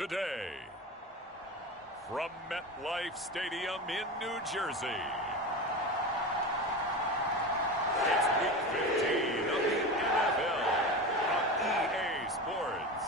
today, from MetLife Stadium in New Jersey, it's Week 15 of the NFL on EA Sports.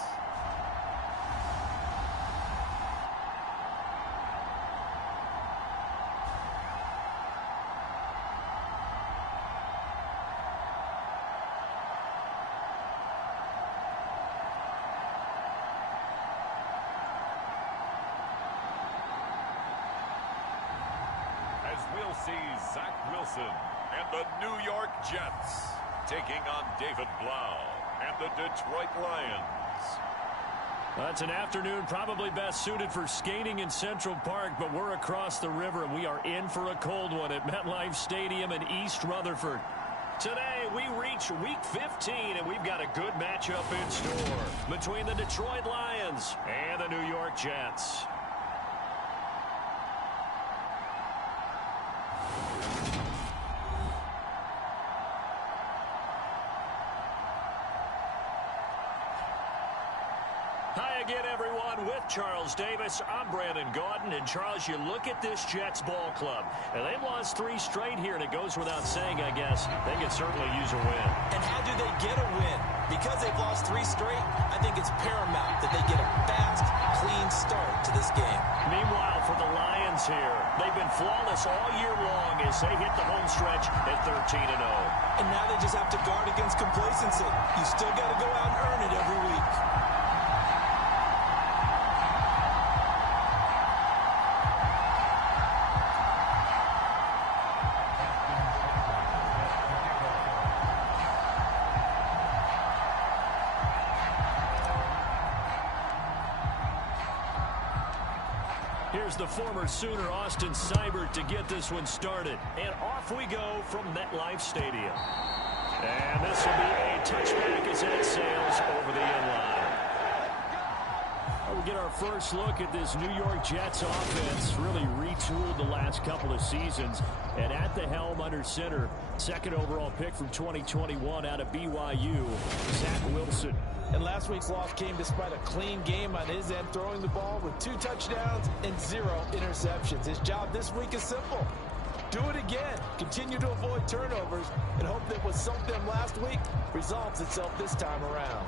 As we'll see Zach Wilson and the New York Jets taking on David Blau and the Detroit Lions. That's an afternoon probably best suited for skating in Central Park, but we're across the river and we are in for a cold one at MetLife Stadium in East Rutherford. Today we reach Week 15 and we've got a good matchup in store between the Detroit Lions and the New York Jets. Hi again, everyone. With Charles Davis, I'm Brandon Gaudin. And, Charles, you look at this Jets ball club, and they've lost 3 straight here, and it goes without saying, I guess, they could certainly use a win. And how do they get a win? Because they've lost 3 straight, I think it's paramount that they get a fast, clean start to this game. Meanwhile, for the Lions here, they've been flawless all year long as they hit the home stretch at 13-0. And now they just have to guard against complacency. You still got to go out and earn it every week. Here's the former Sooner, Austin Seibert, to get this one started. And off we go from MetLife Stadium. And this will be a touchback as it sails over the end line. We'll get our first look at this New York Jets offense. Really retooled the last couple of seasons. And at the helm under center, second overall pick from 2021 out of BYU, Zach Wilson. And last week's loss came despite a clean game on his end, throwing the ball with 2 touchdowns and 0 interceptions. His job this week is simple. Do it again. Continue to avoid turnovers and hope that what sunk them last week resolves itself this time around.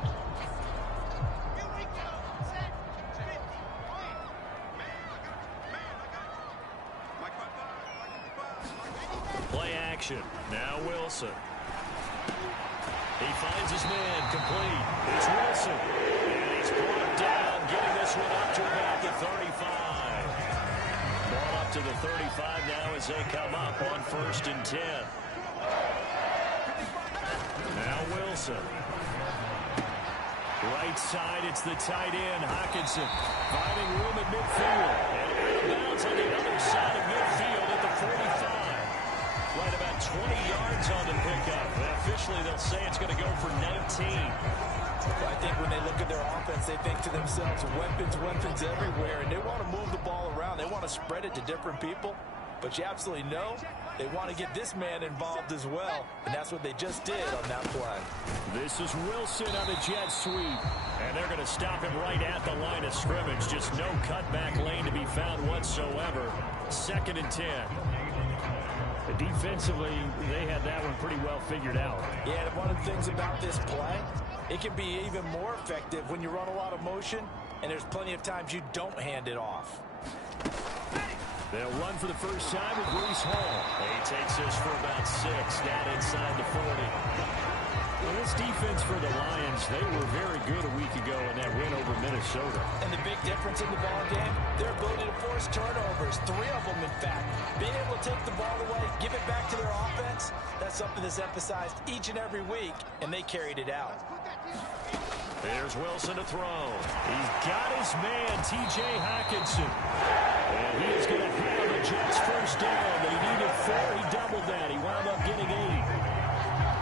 Play action. Now Wilson. He finds his man complete. It's Wilson. And he's brought down, getting this one up to about the 35. Ball up to the 35 now as they come up on 1st and 10. Now Wilson. Right side, it's the tight end, Hockenson. Finding room at midfield. And out of bounds on the other side of midfield at the 45. Right about 20 yards on the pickup. And officially, they'll say it's going to go for 19. Well, I think when they look at their offense, they think to themselves, weapons everywhere, and they want to move the ball around. They want to spread it to different people. But you absolutely know they want to get this man involved as well, and that's what they just did on that play. This is Wilson on the jet sweep, and they're going to stop him right at the line of scrimmage. Just no cutback lane to be found whatsoever. 2nd and 10. Defensively, they had that one pretty well figured out. Yeah, and one of the things about this play, it can be even more effective when you run a lot of motion, and there's plenty of times you don't hand it off. They'll run for the first time with Breece Hall. He takes this for about 6, down inside the 40. Well, this defense for the Lions, they were very good a week ago in that win over Minnesota. And the big difference in the ball game, their ability to force turnovers, 3 of them in fact. Being able to take the ball away, give it back to their offense, that's something that's emphasized each and every week, and they carried it out. There's Wilson to throw. He's got his man, T.J. Hockenson. And he is going to have the Jets first down. They needed 4. He doubled that. He wound up getting 8.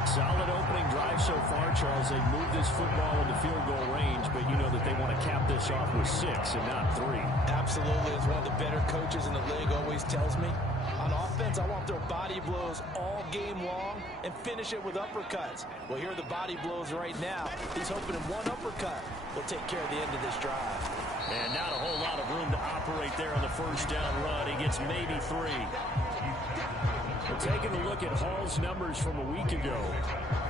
Solid opening drive so far, Charles. They've moved this football into field goal range, but you know that they want to cap this off with 6 and not 3. Absolutely. As one of the better coaches in the league always tells me, on offense, offense, I want their body blows all game long and finish it with uppercuts. Well, here are the body blows right now. He's hoping in one uppercut will take care of the end of this drive. And not a whole lot of room to operate there on the first down run. He gets maybe 3. We're taking a look at Hall's numbers from a week ago.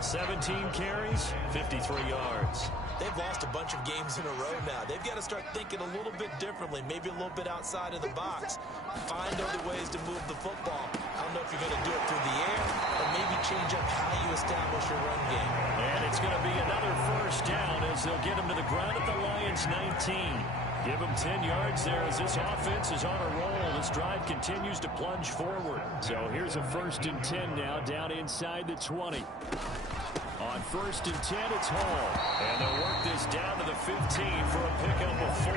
17 carries, 53 yards. They've lost a bunch of games in a row now. They've got to start thinking a little bit differently, maybe a little bit outside of the box. Find other ways to move the football. I don't know if you're going to do it through the air or maybe change up how you establish your run game. And it's going to be another first down as they'll get him to the ground at the Lions' 19. Give him 10 yards there as this offense is on a roll. This drive continues to plunge forward. So here's a 1st and 10 now down inside the 20. On 1st and 10, it's Hall. And they'll work this down to the 15 for a pickup of 4.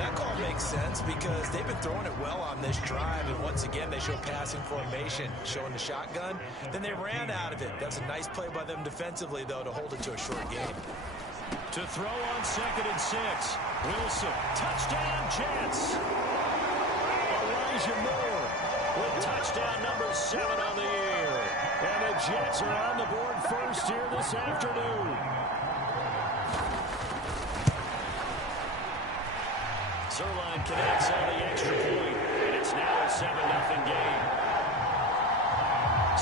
That call makes sense because they've been throwing it well on this drive. And once again, they show passing formation, showing the shotgun. Then they ran out of it. That's a nice play by them defensively, though, to hold it to a short game. To throw on 2nd and 6. Wilson. Touchdown, Jets. Elijah Moore with touchdown number 7 on the year. And the Jets are on the board first here this afternoon. Zerline connects on the extra point, and it's now a 7-0 game.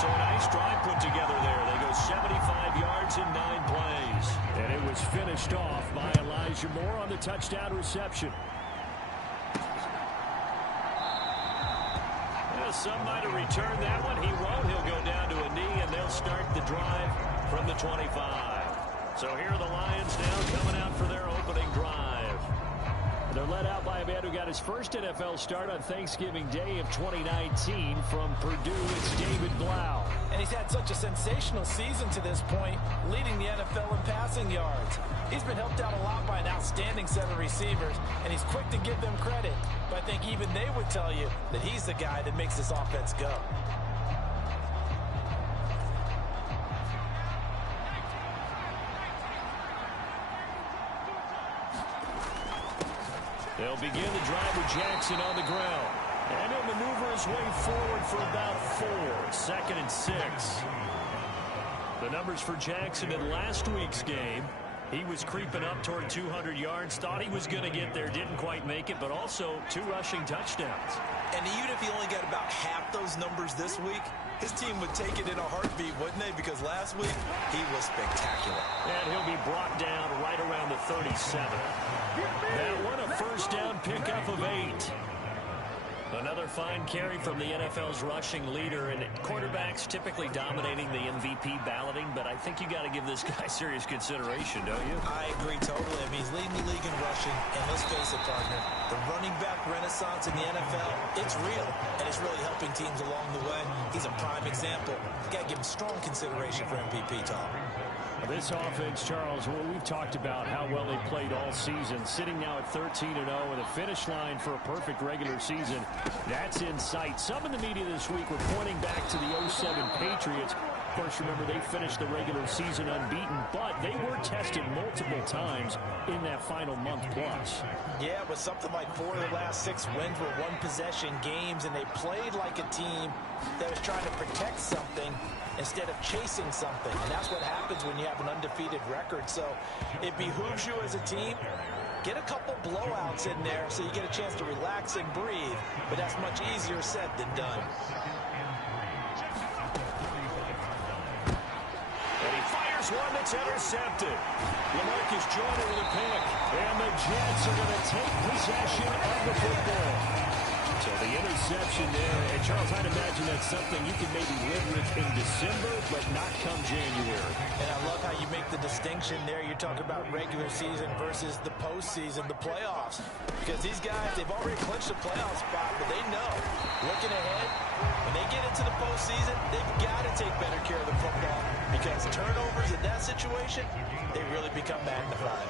So a nice drive put together there. They go 75 yards in 9 plays. And it was finished off by Elijah Moore on the touchdown reception. Some might have returned that one. He won't. He'll go down to a knee, and they'll start the drive from the 25. So here are the Lions now coming out for their opening drive. They're led out by a man who got his first NFL start on Thanksgiving Day of 2019 from Purdue. It's David Blau. And he's had such a sensational season to this point, leading the NFL in passing yards. He's been helped out a lot by an outstanding set of receivers, and he's quick to give them credit. But I think even they would tell you that he's the guy that makes this offense go. They'll begin the drive with Jackson on the ground. And he'll maneuver his way forward for about 4. 2nd and 6. The numbers for Jackson in last week's game. He was creeping up toward 200 yards. Thought he was going to get there. Didn't quite make it, but also 2 rushing touchdowns. And even if he only got about half those numbers this week, his team would take it in a heartbeat, wouldn't they? Because last week, he was spectacular. And he'll be brought down right around the 37. That one a first down pickup of 8. Another fine carry from the NFL's rushing leader, and quarterbacks typically dominating the MVP balloting, but I think you got to give this guy serious consideration, don't you? I agree totally. I mean, he's leading the league in rushing, and let's face it, partner, the running back renaissance in the NFL, it's real, and it's really helping teams along the way. He's a prime example. You got to give him strong consideration for MVP talk. This offense, Charles, well, we've talked about how well they played all season, sitting now at 13-0 with a finish line for a perfect regular season. That's in sight. Some in the media this week were pointing back to the 07 Patriots. Of course, remember, they finished the regular season unbeaten, but they were tested multiple times in that final month plus. Yeah, but something like 4 of the last 6 wins were one-possession games, and they played like a team that was trying to protect something instead of chasing something. And that's what happens when you have an undefeated record. So it behooves you as a team, get a couple blowouts in there so you get a chance to relax and breathe. But that's much easier said than done. And he fires one that's intercepted. LaMarcus Joyner with a pick. And the Jets are going to take possession of the football. So the interception there, and Charles, I'd imagine that's something you can maybe live with in December, but not come January. And I love how you make the distinction there. You're talking about regular season versus the postseason, the playoffs. Because these guys, they've already clinched a playoff spot, but they know, looking ahead, when they get into the postseason, they've got to take better care of the football. Because turnovers in that situation, they really become magnified.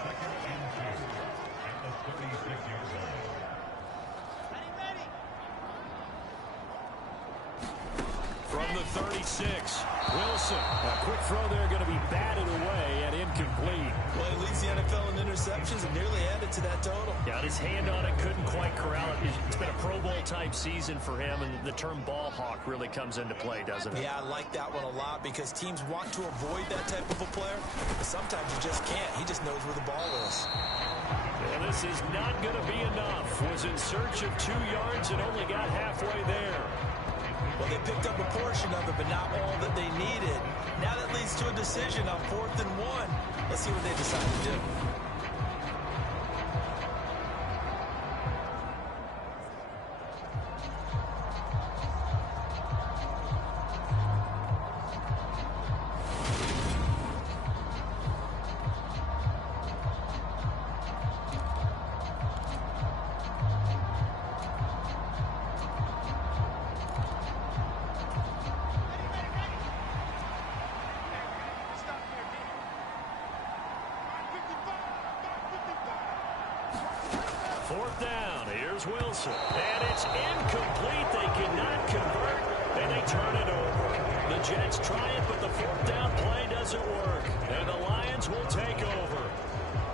From the 36, Wilson. A quick throw there going to be batted away and incomplete. Well, he leads the NFL in interceptions and nearly added to that total. Got his hand on it, couldn't quite corral it. It's been a Pro Bowl type season for him, and the term ball hawk really comes into play, doesn't it? Yeah, I like that one a lot because teams want to avoid that type of a player, but sometimes you just can't. He just knows where the ball is. And this is not going to be enough. Was in search of 2 yards and only got halfway there. Well, they picked up a portion of it, but not all that they needed. Now that leads to a decision on 4th and 1. Let's see what they decide to do. Fourth down, here's Wilson. And it's incomplete. They cannot convert, and they turn it over. The Jets try it, but the 4th down play doesn't work. And the Lions will take over.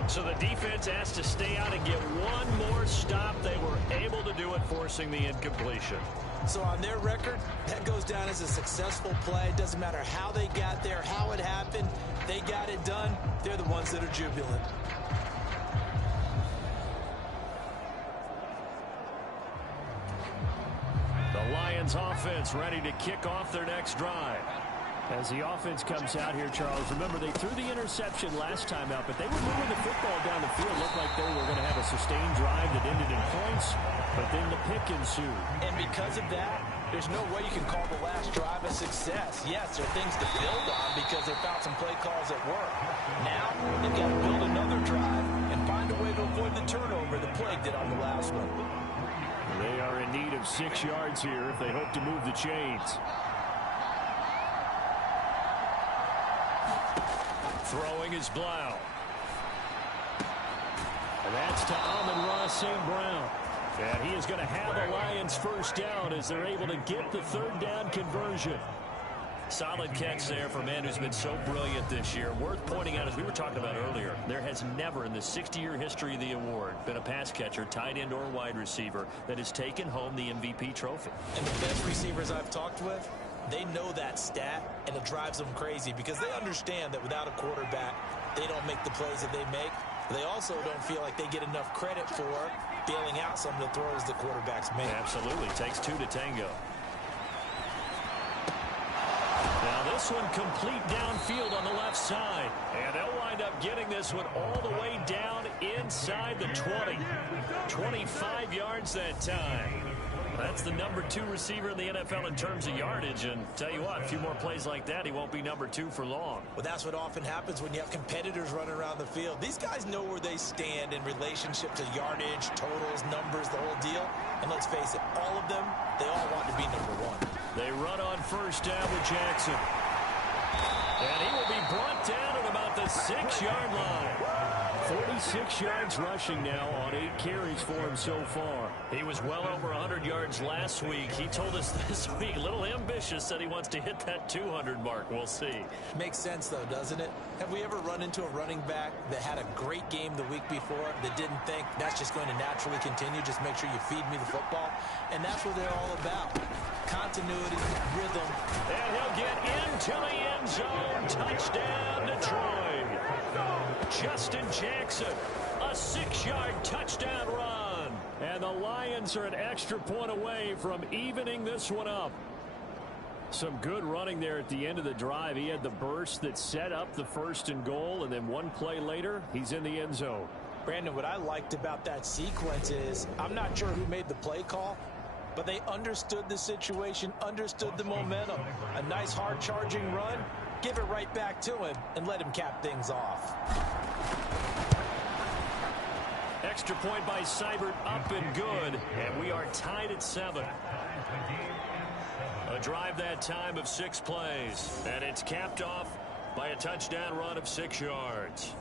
So the defense has to stay out and get one more stop. They were able to do it, forcing the incompletion. So on their record, that goes down as a successful play. Doesn't matter how they got there, how it happened. They got it done. They're the ones that are jubilant. The Lions offense ready to kick off their next drive. As the offense comes out here, Charles, remember they threw the interception last time out, but they were moving the football down the field. Looked like they were going to have a sustained drive that ended in points, but then the pick ensued. And because of that, there's no way you can call the last drive a success. Yes, there are things to build on because they found some play calls that work. Now, they've got to build another drive and find a way to avoid the turnover the Plague did on the last one. They are in need of 6 yards here if they hope to move the chains. Throwing is Blau. And that's to Amon-Ra St. Brown. And he is going to have the Lions first down as they're able to get the 3rd down conversion. Solid catch there for a man who's been so brilliant this year. Worth pointing out, as we were talking about earlier, there has never in the 60-year history of the award been a pass catcher, tight end, or wide receiver that has taken home the MVP trophy. And the best receivers I've talked with, they know that stat, and it drives them crazy because they understand that without a quarterback, they don't make the plays that they make. They also don't feel like they get enough credit for bailing out some of the throws the quarterbacks make. Absolutely. Takes 2 to tango. Now this one complete downfield on the left side. And they'll wind up getting this one all the way down inside the 20. 25 yards that time. That's the number 2 receiver in the NFL in terms of yardage. And tell you what, a few more plays like that, he won't be number 2 for long. Well, that's what often happens when you have competitors running around the field. These guys know where they stand in relationship to yardage, totals, numbers, the whole deal. And let's face it, all of them, they all want to be number 1. They run on first down with Jackson. And he will be brought down at about the 6-yard line. 46 yards rushing now on 8 carries for him so far. He was well over 100 yards last week. He told us this week, a little ambitious, said he wants to hit that 200 mark. We'll see. Makes sense, though, doesn't it? Have we ever run into a running back that had a great game the week before that didn't think that's just going to naturally continue? Just make sure you feed me the football. And that's what they're all about. Continuity, rhythm. And he'll get into the end zone. Touchdown, Detroit. Justin Jackson, a 6-yard touchdown run. And the Lions are an extra point away from evening this one up. Some good running there at the end of the drive. He had the burst that set up the 1st and goal, and then one play later, he's in the end zone. Brandon, what I liked about that sequence is I'm not sure who made the play call, but they understood the situation, understood the momentum. A nice hard-charging run. Give it right back to him and let him cap things off. Extra point by Seibert, up and good. And we are tied at 7. A drive that time of 6 plays. And it's capped off by a touchdown run of 6 yards.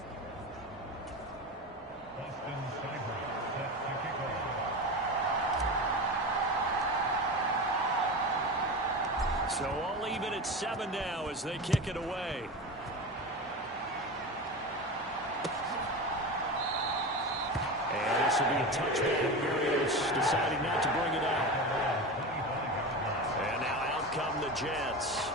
So all even at 7 now as they kick it away. And this will be a touchback. Barrios deciding not to bring it out. And now out come the Jets.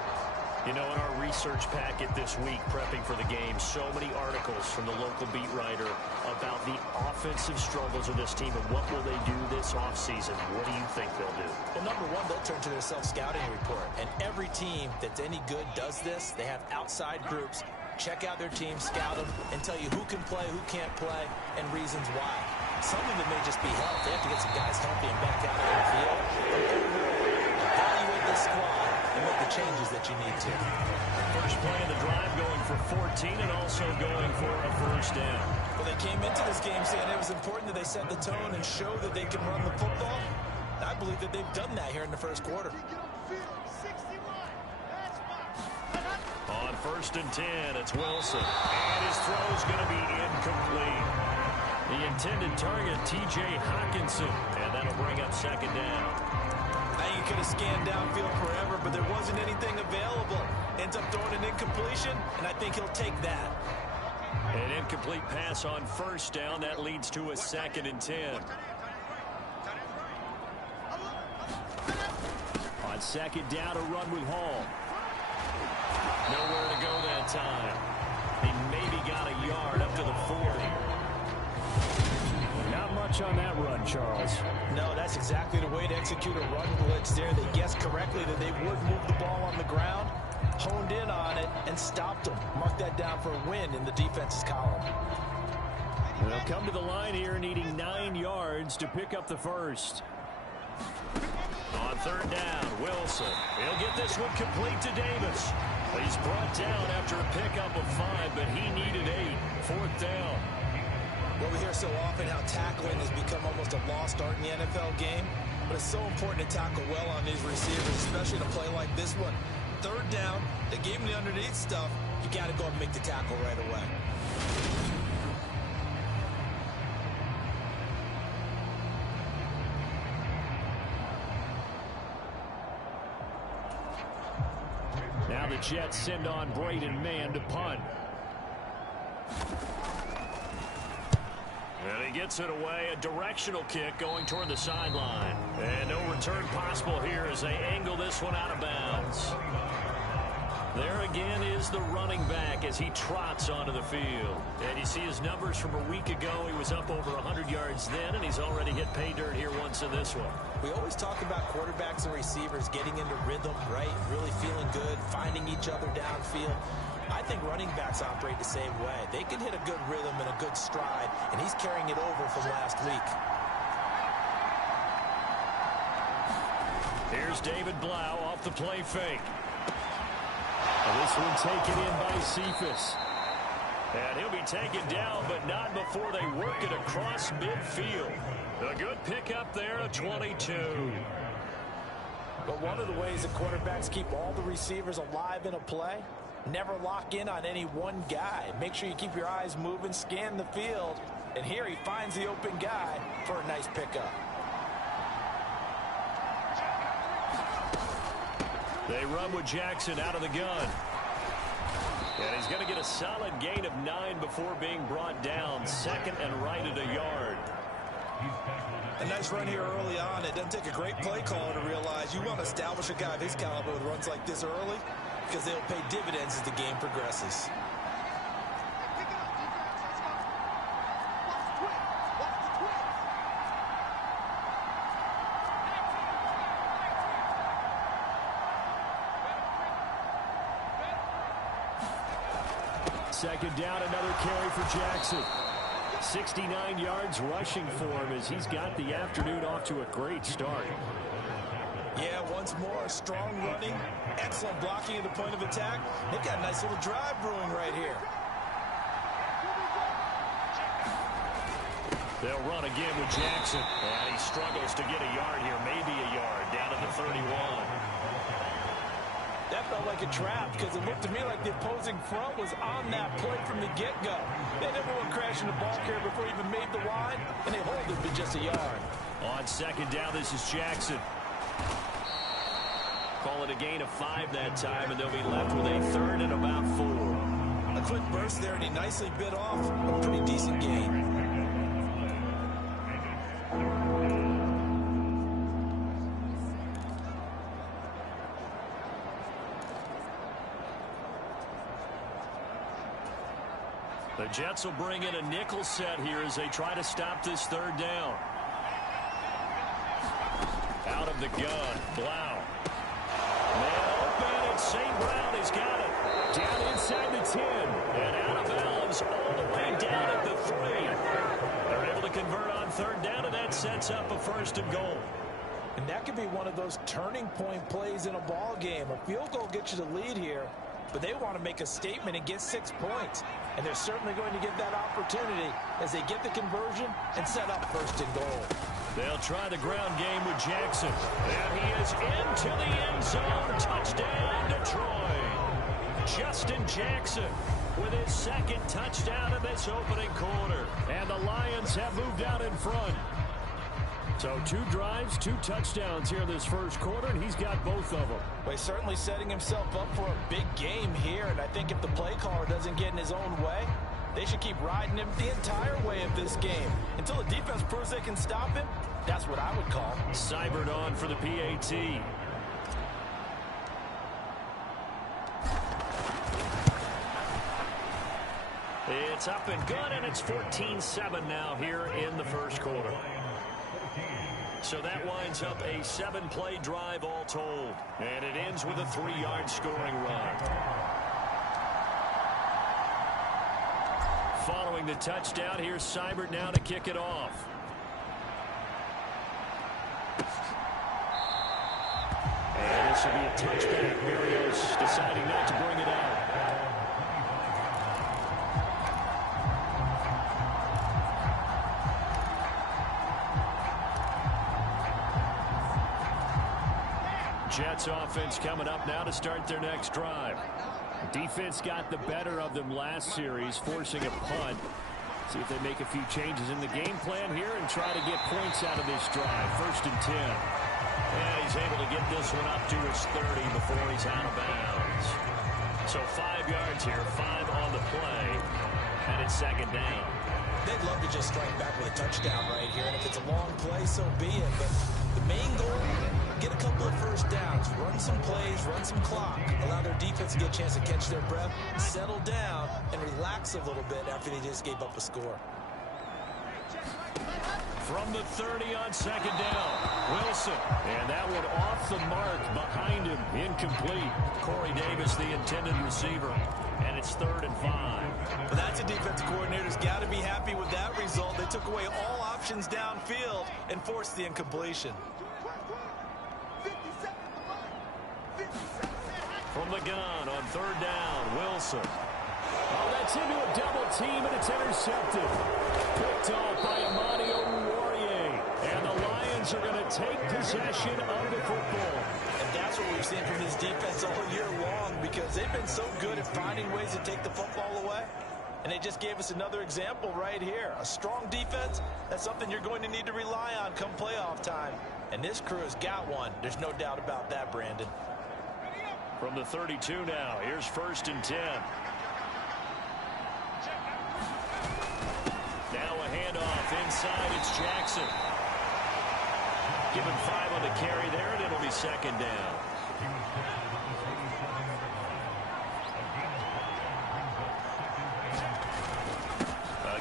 You know, in our research packet this week, prepping for the game, so many articles from the local beat writer about the offensive struggles of this team and what will they do this offseason. What do you think they'll do? Well, number one, they'll turn to their self-scouting report. And every team that's any good does this. They have outside groups. Check out their team, scout them, and tell you who can play, who can't play, and reasons why. Some of it may just be health. They have to get some guys healthy and back out on the field. Evaluate the squad and make the changes that you need to. First play of the drive going for 14 and also going for a first down. Well, they came into this game saying it was important that they set the tone and show that they can run the football. I believe that they've done that here in the first quarter. On 1st and 10, it's Wilson. And his throw is going to be incomplete. The intended target, T.J. Hawkinson. And that'll bring up 2nd down. I think he could have scanned downfield forever, but there wasn't anything available. Ends up throwing an incompletion, and I think he'll take that. An incomplete pass on 1st down. That leads to a 2nd and 10. On 2nd down, a run with Hall. Nowhere to go that time. He maybe got a yard up to the 40. Not much on that run, Charles. No, that's exactly the way to execute a run blitz there. They guessed correctly that they would move the ball on the ground, honed in on it, and stopped them. Mark that down for a win in the defense's column. They'll come to the line here needing 9 yards to pick up the first. On 3rd down, Wilson. He'll get this one complete to Davis. He's brought down after a pickup of 5, but he needed 8. 4th down. Well, we hear so often how tackling has become almost a lost art in the NFL game, but it's so important to tackle well on these receivers, especially in a play like this one. 3rd down, they gave him the underneath stuff. You got to go and make the tackle right away. Now the Jets send on Braden Mann to punt. And he gets it away. A directional kick going toward the sideline. And no return possible here as they angle this one out of bounds. There again is the running back as he trots onto the field. And you see his numbers from a week ago. He was up over 100 yards then, and he's already hit pay dirt here once in this one. We always talk about quarterbacks and receivers getting into rhythm, right? Really feeling good, finding each other downfield. I think running backs operate the same way. They can hit a good rhythm and a good stride, and he's carrying it over from last week. Here's David Blau off the play fake. This one taken in by Cephas. And he'll be taken down, but not before they work it across midfield. A good pickup there, a 22. But one of the ways that quarterbacks keep all the receivers alive in a play, never lock in on any one guy. Make sure you keep your eyes moving, scan the field. And here he finds the open guy for a nice pickup. They run with Jackson out of the gun. And he's going to get a solid gain of 9 before being brought down. 2nd and right at a yard. A nice run here early on. It doesn't take a great play caller to realize you want to establish a guy of his caliber with runs like this early because they'll pay dividends as the game progresses. Second down, another carry for Jackson. 69 yards rushing for him as he's got the afternoon off to a great start. Yeah, once more, strong running, excellent blocking at the point of attack. They've got a nice little drive brewing right here. They'll run again with Jackson. And he struggles to get a yard here, maybe a yard, down at the 31. That felt like a trap because it looked to me like the opposing front was on that play from the get-go. They had everyone crashing the ball carrier before he even made the line, and they hold it for just a yard. On 2nd down, this is Jackson. Call it a gain of 5 that time, and they'll be left with a 3rd and about 4. A quick burst there, and he nicely bit off a pretty decent gain. The Jets will bring in a nickel set here as they try to stop this 3rd down. Out of the gun, Blau. Man open, and St. Brown has got it. Down inside the 10, and out of bounds all the way down at the 3. They're able to convert on 3rd down, and that sets up a 1st and goal. And that could be one of those turning point plays in a ball game. A field goal gets you the lead here, but they want to make a statement and get 6 points. And they're certainly going to get that opportunity as they get the conversion and set up 1st and goal. They'll try the ground game with Jackson. And he is into the end zone. Touchdown, Detroit. Justin Jackson with his 2nd touchdown in this opening quarter. And the Lions have moved out in front. So 2 drives, 2 touchdowns here in this 1st quarter, and he's got both of them. Well, he's certainly setting himself up for a big game here, and I think if the play caller doesn't get in his own way, they should keep riding him the entire way of this game. Until the defense proves they can stop him, that's what I would call. Seibert on for the PAT. It's up and good, and it's 14-7 now here in the 1st quarter. So that winds up a 7-play drive all told. And it ends with a 3-yard scoring run. Following the touchdown, here's Seibert now to kick it off. And this will be a touchback. Berrios deciding not to bring it out. Jets offense coming up now to start their next drive. Defense got the better of them last series, forcing a punt. See if they make a few changes in the game plan here and try to get points out of this drive. 1st and 10. And he's able to get this one up to his 30 before he's out of bounds. So 5 yards here, 5 on the play, and it's 2nd down. They'd love to just strike back with a touchdown right here, and if it's a long play, so be it. But the main goal, get a couple of 1st downs, run some plays, run some clock, allow their defense to get a chance to catch their breath, settle down, and relax a little bit after they just gave up a score. From the 30 on 2nd down, Wilson. And that one off the mark behind him, incomplete. Corey Davis, the intended receiver. And it's 3rd and 5. Well, that's a defensive coordinator's got to be happy with that result. They took away all options downfield and forced the incompletion. From the gun on 3rd down, Wilson. Oh, that's into a double team, and it's intercepted. Picked off by Amani Oruwariye. And the Lions are going to take possession of the football. And that's what we've seen from this defense all year long, because they've been so good at finding ways to take the football away. And they just gave us another example right here. A strong defense, that's something you're going to need to rely on come playoff time. And this crew has got one. There's no doubt about that, Brandon. From the 32 now, here's 1st and 10. Now a handoff inside, it's Jackson. Give him 5 on the carry there, and it'll be 2nd down.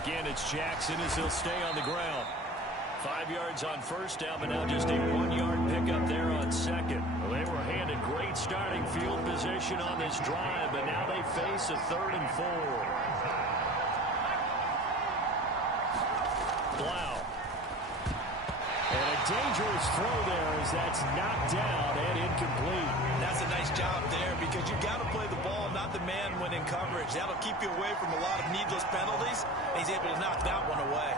Again, it's Jackson as he'll stay on the ground. 5 yards on 1st down, but now just a 1-yard pickup there on 2nd. Well, they were handed great starting field position on this drive, but now they face a 3rd and 4. Blau. And a dangerous throw there as that's knocked down and incomplete. That's a nice job there, because you've got to play the ball, not the man when in coverage. That'll keep you away from a lot of needless penalties. And he's able to knock that one away.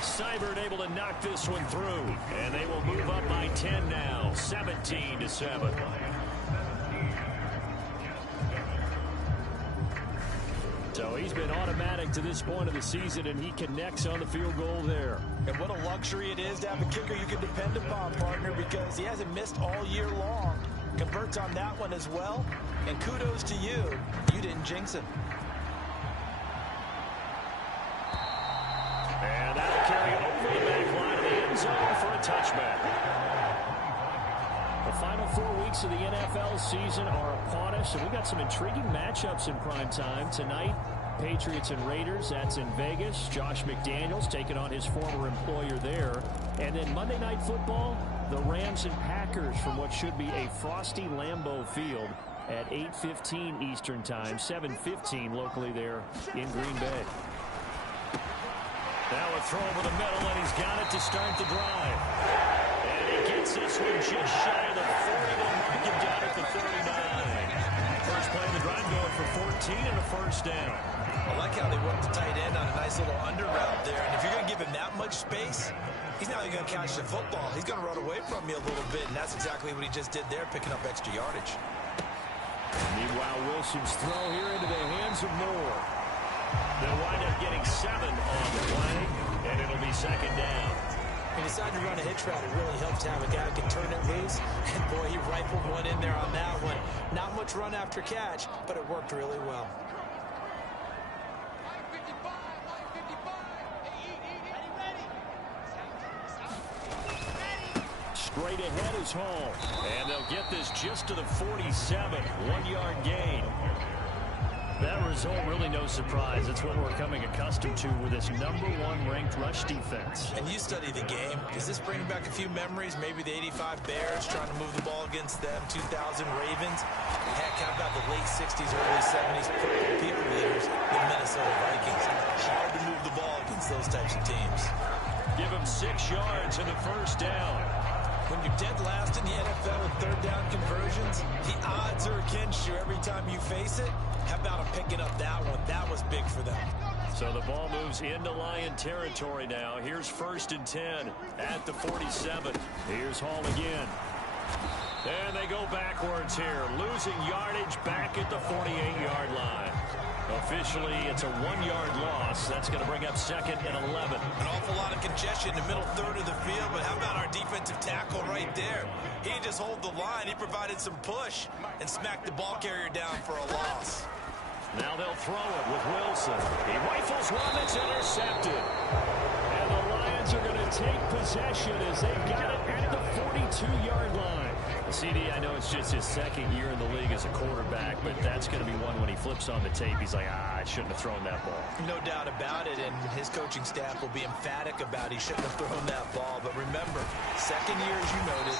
Seibert able to knock this one through, and they will move up by 10 now, 17-7. So he's been automatic to this point of the season, and he connects on the field goal there. And what a luxury it is to have a kicker you can depend upon, partner, because he hasn't missed all year long. Converts on that one as well. And kudos to you. You didn't jinx him. And that'll carry over the back line of the end zone for a touchback. The final 4 weeks of the NFL season are upon us, and we got some intriguing matchups in prime time tonight. Patriots and Raiders, that's in Vegas. Josh McDaniels taking on his former employer there. And then Monday Night Football, the Rams and Packers from what should be a frosty Lambeau Field at 8:15 Eastern Time, 7:15 locally there in Green Bay. Now a throw over the middle, and he's got it to start the drive. And he gets this one just shy of the 40. They'll mark him down at the 39. First play of the drive going for 14 and a first down. I like how they worked the tight end on a nice little under route there. And if you're going to give him that much space, he's not even going to catch the football. He's going to run away from you a little bit, and that's exactly what he just did there, picking up extra yardage. Meanwhile, Wilson's throw here into the hands of Moore. They'll wind up getting 7 on the play, and it'll be second down. He decided to run a hitch route. It really helps to have a guy who can turn it loose. And, boy, he rifled one in there on that one. Not much run after catch, but it worked really well. Straight ahead is Hall. And they'll get this just to the 47. 1-yard gain. That result, really no surprise. It's what we're coming accustomed to with this #1 ranked rush defense. And you study the game. Does this bring back a few memories? Maybe the 85 Bears trying to move the ball against them, 2000 Ravens. Heck, how about the late 60s, early 70s people leaders, the Minnesota Vikings. Hard to move the ball against those types of teams. Give him 6 yards in the first down. When you're dead last in the NFL in third down conversions, the odds are against you every time you face it. How about him picking up that one? That was big for them. So the ball moves into Lion territory now. Here's 1st and 10 at the 47. Here's Hall again. And they go backwards here, losing yardage back at the 48-yard line. Officially, it's a 1-yard loss. That's going to bring up 2nd and 11. An awful lot of congestion in the middle third of the field, but how about our defensive tackle right there? He didn't just hold the line. He provided some push and smacked the ball carrier down for a loss. Now they'll throw it with Wilson. He rifles one that's intercepted. And the Lions are going to take possession as they've got it at the 42-yard line. CD, I know it's just his 2nd year in the league as a quarterback, but that's going to be one when he flips on the tape. He's like, I shouldn't have thrown that ball. No doubt about it, and his coaching staff will be emphatic about he shouldn't have thrown that ball. But remember, 2nd year, as you noted,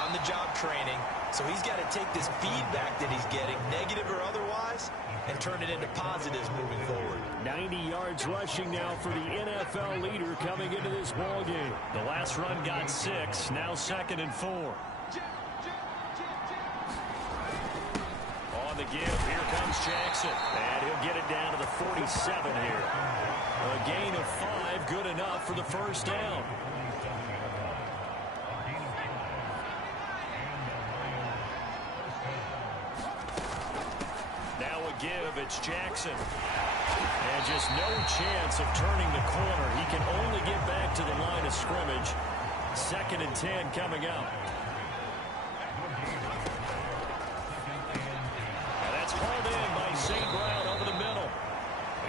on-the-job training, so he's got to take this feedback that he's getting, negative or otherwise, and turn it into positives moving forward. 90 yards rushing now for the NFL leader coming into this ball game. The last run got 6, now 2nd and 4. On the give, here comes Jackson, and he'll get it down to the 47 here. A gain of 5, good enough for the first down. Now a give, it's Jackson. And just no chance of turning the corner. He can only get back to the line of scrimmage. 2nd and 10 coming up. Hauled in by St. Brown over the middle.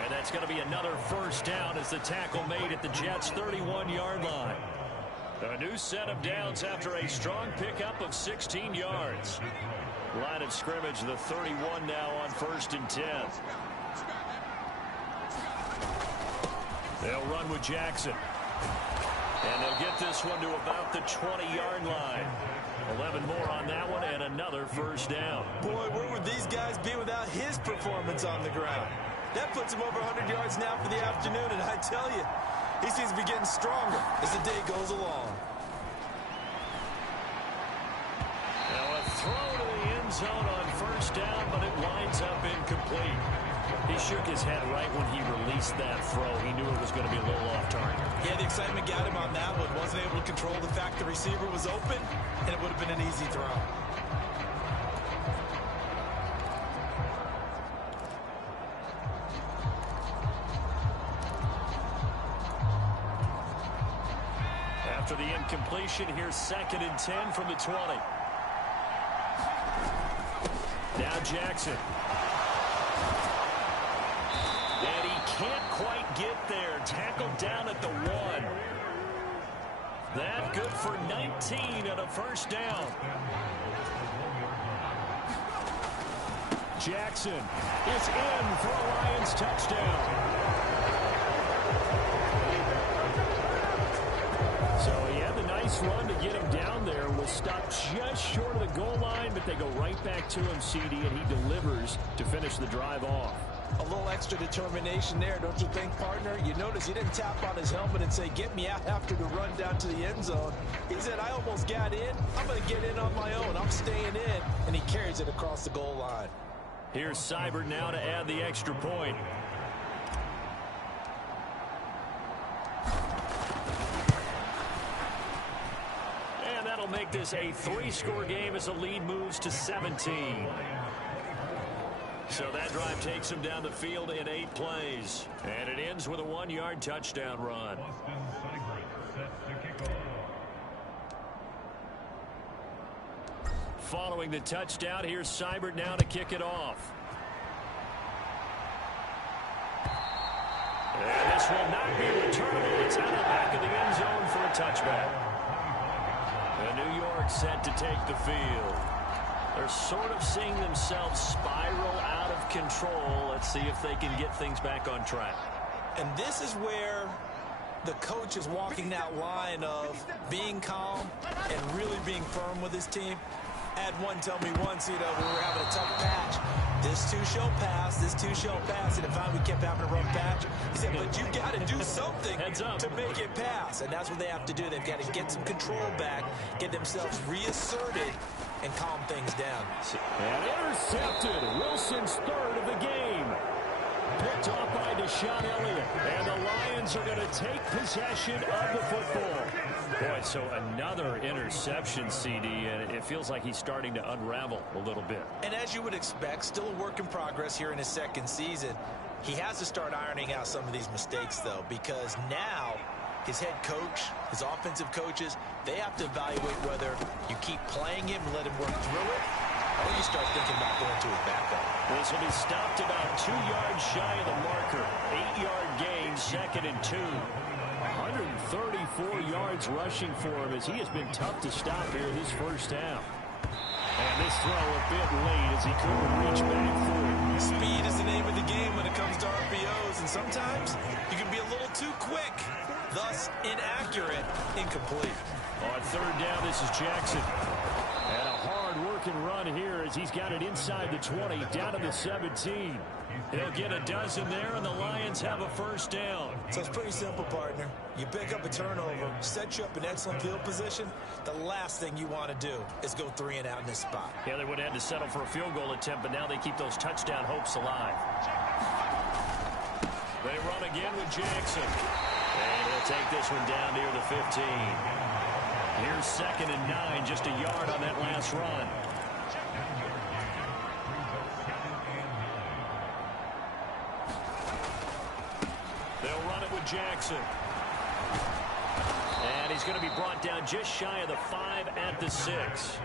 And that's going to be another first down as the tackle made at the Jets' 31-yard line. A new set of downs after a strong pickup of 16 yards. Line of scrimmage, the 31 now on 1st and 10. They'll run with Jackson. And they'll get this one to about the 20-yard line. 11 more on that one and another first down. Boy, where would these guys be without his performance on the ground? That puts him over 100 yards now for the afternoon, and I tell you, he seems to be getting stronger as the day goes along. Now a throw to the end zone on first down, but it winds up incomplete. He shook his head right when he released that throw. He knew it was going to be a little off target. Yeah, the excitement got him on that one. Wasn't able to control the fact the receiver was open, and it would have been an easy throw. after the incompletion. Here's 2nd and 10 from the 20. Now Jackson. And he can't quite get there. Tackled down at the 1. That good for 19 and a first down. Jackson is in for a Lions touchdown. So he had the nice run to get him down there. Was stopped just short of the goal line, but they go right back to him, CD, and he delivers to finish the drive off. A little extra determination there, don't you think, partner? You notice he didn't tap on his helmet and say, get me out after the run down to the end zone. He said, I almost got in. I'm going to get in on my own. I'm staying in. And he carries it across the goal line. Here's Seibert now to add the extra point. And that'll make this a 3-score game as the lead moves to 17. So that drive takes him down the field in 8 plays. And it ends with a 1-yard touchdown run. Following the touchdown, here's Seibert now to kick it off. And this will not be returnable. It's out of the back of the end zone for a touchback. And New York set to take the field. They're sort of seeing themselves spiral out of control. Let's see if they can get things back on track. And this is where the coach is walking that line of being calm and really being firm with his team. Had one tell me once, we were having a tough patch. This too shall pass, this too shall pass. And if we kept having a rough patch, he said, but you got to do something to make it pass. And that's what they have to do. They've got to get some control back, get themselves reasserted, and calm things down. And intercepted. Wilson's 3rd of the game. Picked off by Deshaun Elliott. And the Lions are going to take possession of the football. Boy, so another interception, CD, and it feels like he's starting to unravel a little bit. And as you would expect, still a work in progress here in his 2nd season. He has to start ironing out some of these mistakes, though, because now his head coach, his offensive coaches, they have to evaluate whether you keep playing him and let him work through it, or you start thinking about going to his backup. This will be stopped about 2 yards shy of the marker. 8-yard gain, 2nd and 2. 134 yards rushing for him as he has been tough to stop here this first half. And this throw a bit late as he couldn't reach back for it. Speed is the name of the game when it comes to RPOs, and sometimes you can be a little too quick, thus inaccurate, incomplete. On 3rd down, this is Jackson. And a hard-working run here as he's got it inside the 20, down to the 17. He'll get a dozen there, and the Lions have a first down. So it's pretty simple, partner. You pick up a turnover, set you up in excellent field position. The last thing you want to do is go 3 and out in this spot. Yeah, they would have had to settle for a field goal attempt, but now they keep those touchdown hopes alive. They run again with Jackson. And he'll take this one down near the 15. Here's 2nd and 9, just a yard on that last run. They'll run it with Jackson. And he's going to be brought down just shy of the 5 at the 6.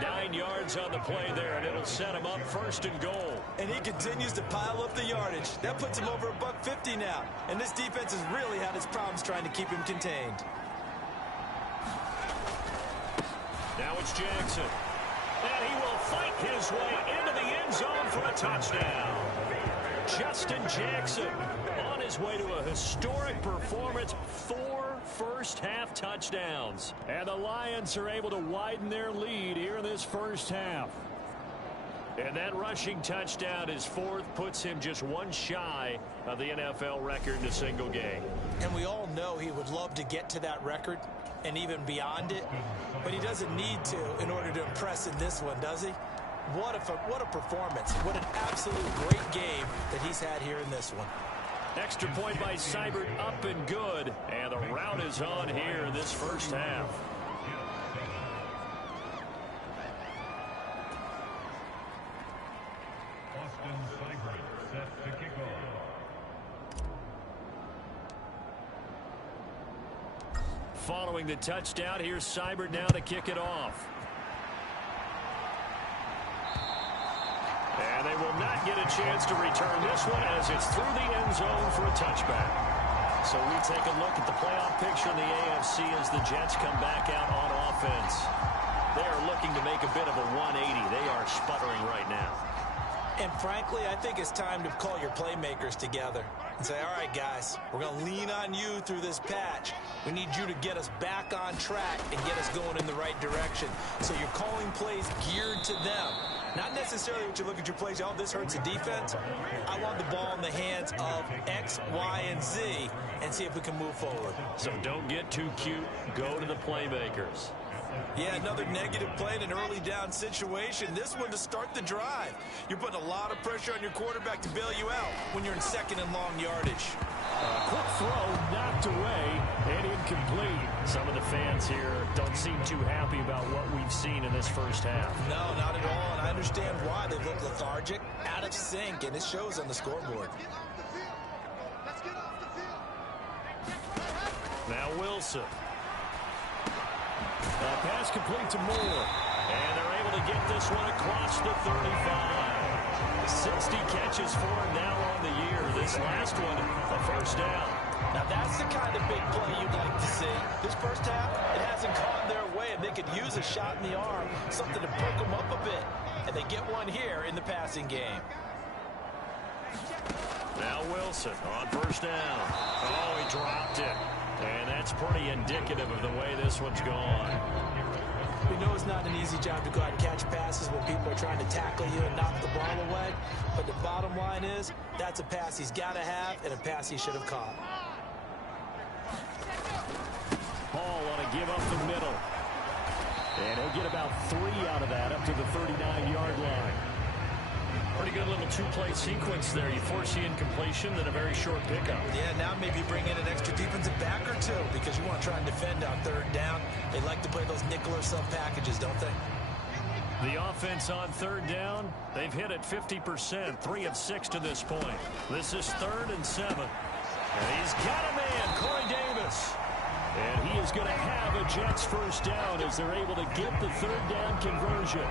9 yards on the play there, and it'll set him up 1st and goal. And he continues to pile up the yardage. That puts him over $150 now. And this defense has really had its problems trying to keep him contained. Now it's Jackson. And he will fight his way into the end zone for a touchdown. Justin Jackson on his way to a historic performance. 4 first-half touchdowns. And the Lions are able to widen their lead here in this first half. And that rushing touchdown, his 4th, puts him just 1 shy of the NFL record in a single game. And we all know he would love to get to that record and even beyond it, but he doesn't need to in order to impress in this one, does he? What a performance. What an absolute great game that he's had here in this one. Extra point by Seibert, up and good. And the route is on here in this first half. following the touchdown. Here's Seibert now to kick it off. And they will not get a chance to return this one as it's through the end zone for a touchback. So we take a look at the playoff picture in the AFC as the Jets come back out on offense. They are looking to make a bit of a 180. They are sputtering right now. And frankly, I think it's time to call your playmakers together and say, all right, guys, we're going to lean on you through this patch. We need you to get us back on track and get us going in the right direction. So you're calling plays geared to them. Not necessarily what you look at your plays, oh, this hurts the defense. I want the ball in the hands of X, Y, and Z and see if we can move forward. So don't get too cute. Go to the playmakers. Yeah, another negative play in an early down situation. This one to start the drive. You're putting a lot of pressure on your quarterback to bail you out when you're in second and long yardage. Quick throw, knocked away, and incomplete. Some of the fans here don't seem too happy about what we've seen in this first half. No, not at all, and I understand why. They look lethargic, out of sync, and it shows on the scoreboard. Now Wilson. Pass complete to Moore. And they're able to get this one across the 35. 60 catches for him now on the year. This last one, a first down. Now that's the kind of big play you'd like to see. This first half, it hasn't gone their way, and they could use a shot in the arm, something to perk them up a bit. And they get one here in the passing game. Now Wilson on first down. Oh, he dropped it. And that's pretty indicative of the way this one's gone. We know it's not an easy job to go out and catch passes when people are trying to tackle you and knock the ball away. But the bottom line is, that's a pass he's got to have and a pass he should have caught. Hall on a give up the middle. And he'll get about 3 out of that up to the 39-yard line. Pretty good little two-play sequence there. You force the incompletion, then a very short pickup. Yeah, now maybe bring in an extra defensive back or two because you want to try and defend on third down. They like to play those nickel or sub packages, don't they? The offense on third down, they've hit it 50%, 3 of 6 to this point. This is 3rd and 7. And he's got a man, Corey Davis. And he is going to have a Jets first down as they're able to get the third down conversion.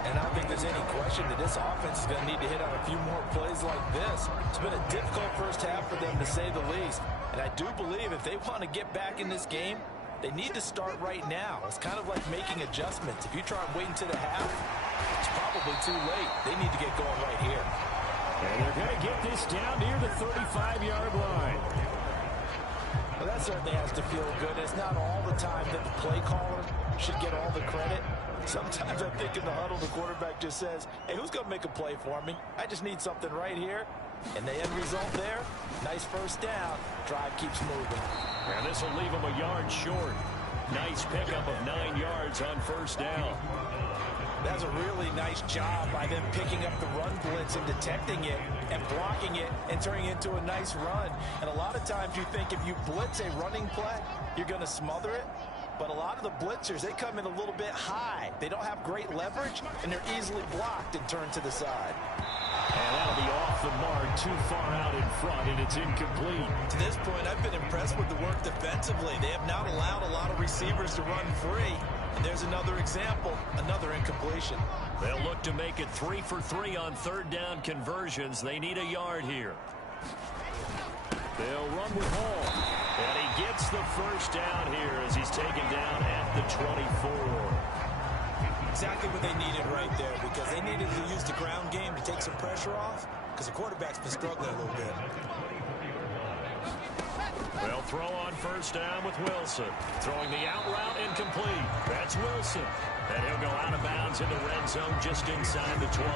And I don't think there's any question that this offense is going to need to hit on a few more plays like this. It's been a difficult first half for them, to say the least. And I do believe if they want to get back in this game, they need to start right now. It's kind of like making adjustments. If you try and wait until the half, it's probably too late. They need to get going right here. And they're going to get this down near the 35-yard line. Well, that certainly has to feel good. It's not all the time that the play caller should get all the credit. Sometimes I think in the huddle, the quarterback just says, hey, who's going to make a play for me? I just need something right here. And the end result there, nice first down. Drive keeps moving. And this will leave him a yard short. Nice pickup of 9 yards on first down. That's a really nice job by them picking up the run blitz and detecting it and blocking it and turning it into a nice run. And a lot of times you think if you blitz a running play, you're going to smother it. But a lot of the blitzers, they come in a little bit high. They don't have great leverage, and they're easily blocked and turned to the side. And that'll be off the mark, too far out in front, and it's incomplete. To this point, I've been impressed with the work defensively. They have not allowed a lot of receivers to run free. And there's another example, another incompletion. They'll look to make it 3 for 3 on third down conversions. They need a yard here. They'll run with Hall. And he gets the first down here as he's taken down at the 24. Exactly what they needed right there, because they needed to use the ground game to take some pressure off, because the quarterback's been struggling a little bit. They'll throw on first down with Wilson. Throwing the out route incomplete. That's Wilson. And he'll go out of bounds in the red zone just inside the 20.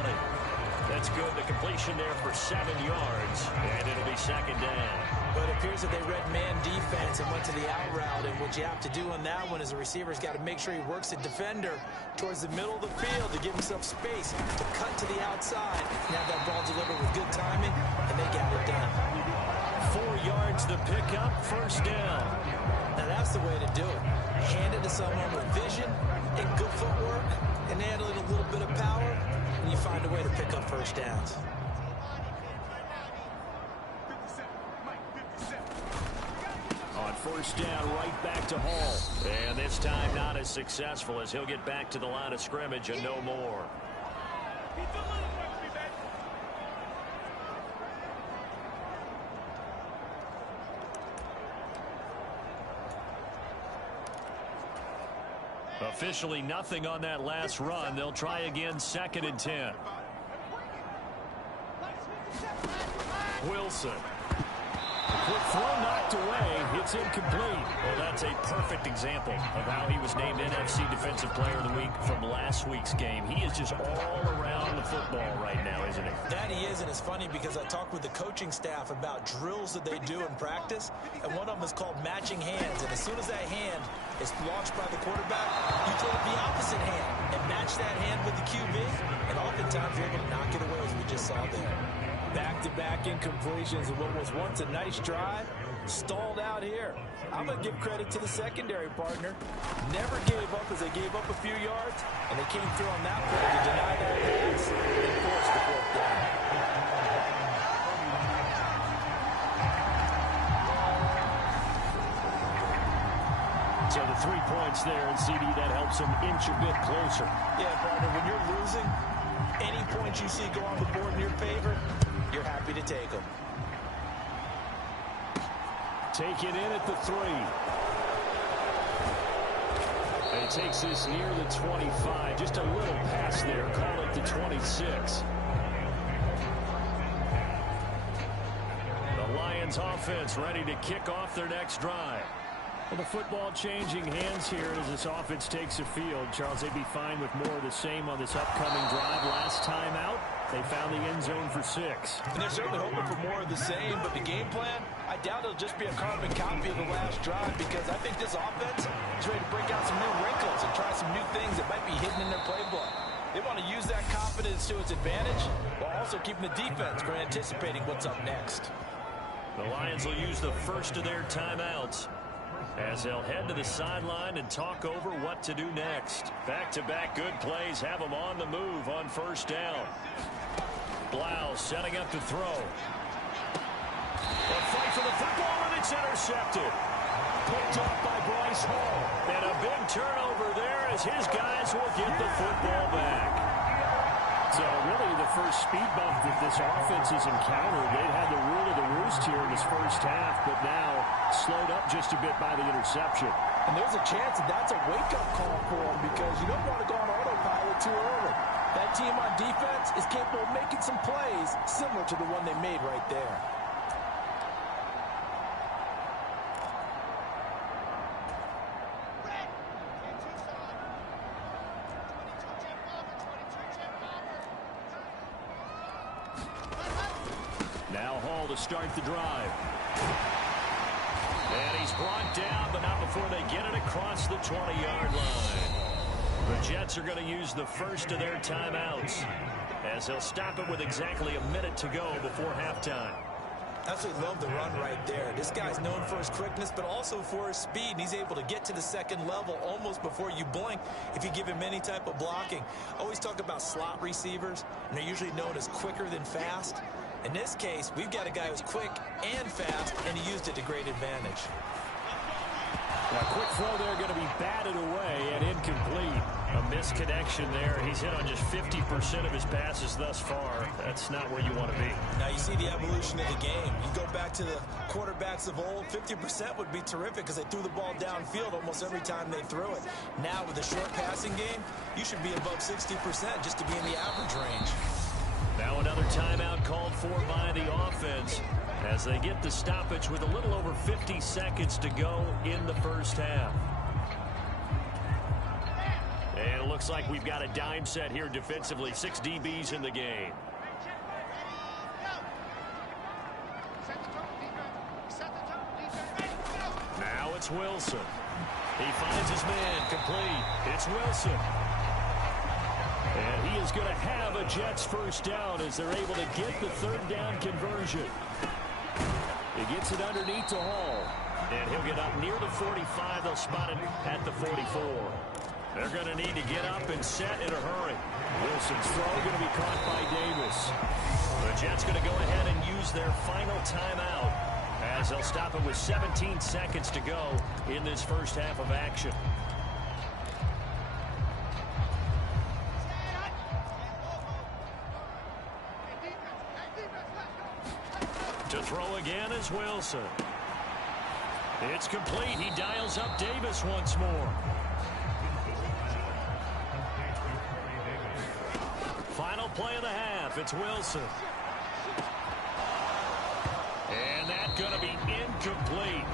That's good. The completion there for 7 yards. And it'll be second down. But it appears that they read man defense and went to the out route. And what you have to do on that one is the receiver's got to make sure he works the defender towards the middle of the field to give himself space to cut to the outside and have that ball delivered with good timing, and they got it done. 4 yards the pickup, first down. Now that's the way to do it. Hand it to someone with vision and good footwork, and add a little bit of power, and you find a way to pick up first downs. On first down right back to Hall. And this time not as successful as he'll get back to the line of scrimmage and no more. Officially nothing on that last run. They'll try again, 2nd and 10. Wilson. Quick throw knocked away. It's incomplete. Well, that's a perfect example of how he was named NFC Defensive Player of the Week from last week's game. He is just all around the football right now, isn't he? That he is, and it's funny because I talked with the coaching staff about drills that they do in practice, and one of them is called matching hands. And as soon as that hand is launched by the quarterback, you throw the opposite hand and match that hand with the QB, and oftentimes you're able to knock it away, as we just saw there. Back-to-back incompletions of what was once a nice drive, stalled out here. I'm going to give credit to the secondary partner. Never gave up as they gave up a few yards, and they came through on that play to deny that pass and force the 4th down. So the 3 points there, and CD, that helps them inch a bit closer. Yeah, partner, when you're losing, any points you see go on the board in your favor, you're happy to take them. Take it in at the 3. It takes this near the 25. Just a little pass there. Call it the 26. The Lions offense ready to kick off their next drive. Well, the football changing hands here as this offense takes the field. Charles, they'd be fine with more of the same on this upcoming drive. Last time out, they found the end zone for 6. And they're certainly hoping for more of the same, but the game plan, I doubt it'll just be a carbon copy of the last drive, because I think this offense is ready to break out some new wrinkles and try some new things that might be hidden in their playbook. They want to use that confidence to its advantage while also keeping the defense from anticipating what's up next. The Lions will use the first of their timeouts as they'll head to the sideline and talk over what to do next. Back-to-back good plays have them on the move on first down. Blau setting up to throw. A fight for the football, and it's intercepted. Picked off by Bryce Hall. And a big turnover there as his guys will get the football back. So really the first speed bump that this offense has encountered. They'd had the rule of the roost here in this first half, but now slowed up just a bit by the interception. And there's a chance that that's a wake-up call for them, because you don't want to go on autopilot too early. That team on defense is capable of making some plays similar to the one they made right there. Now Hall to start the drive. And he's brought down, but not before they get it across the 20-yard line. The Jets are going to use the first of their timeouts as they'll stop it with exactly a minute to go before halftime. Absolutely love the run right there. This guy's known for his quickness, but also for his speed. And he's able to get to the second level almost before you blink if you give him any type of blocking. I always talk about slot receivers, and they're usually known as quicker than fast. In this case, we've got a guy who's quick and fast, and he used it to great advantage. A quick throw there going to be batted away and incomplete. A misconnection there. He's hit on just 50% of his passes thus far. That's not where you want to be. Now you see the evolution of the game. You go back to the quarterbacks of old, 50% would be terrific because they threw the ball downfield almost every time they threw it. Now with a short passing game, you should be above 60% just to be in the average range. Now another timeout called for by the offense as they get the stoppage with a little over 50 seconds to go in the first half. And it looks like we've got a dime set here defensively. 6 DBs in the game. Now it's Wilson. He finds his man complete. It's Wilson. And he is going to have a Jets first down as they're able to get the third down conversion. He gets it underneath to Hall. And he'll get up near the 45. They'll spot it at the 44. They're going to need to get up and set in a hurry. Wilson's throw going to be caught by Davis. The Jets going to go ahead and use their final timeout as they'll stop it with 17 seconds to go in this first half of action. To throw again is Wilson. It's complete. He dials up Davis once more. Final play of the half. It's Wilson. And that's going to be incomplete.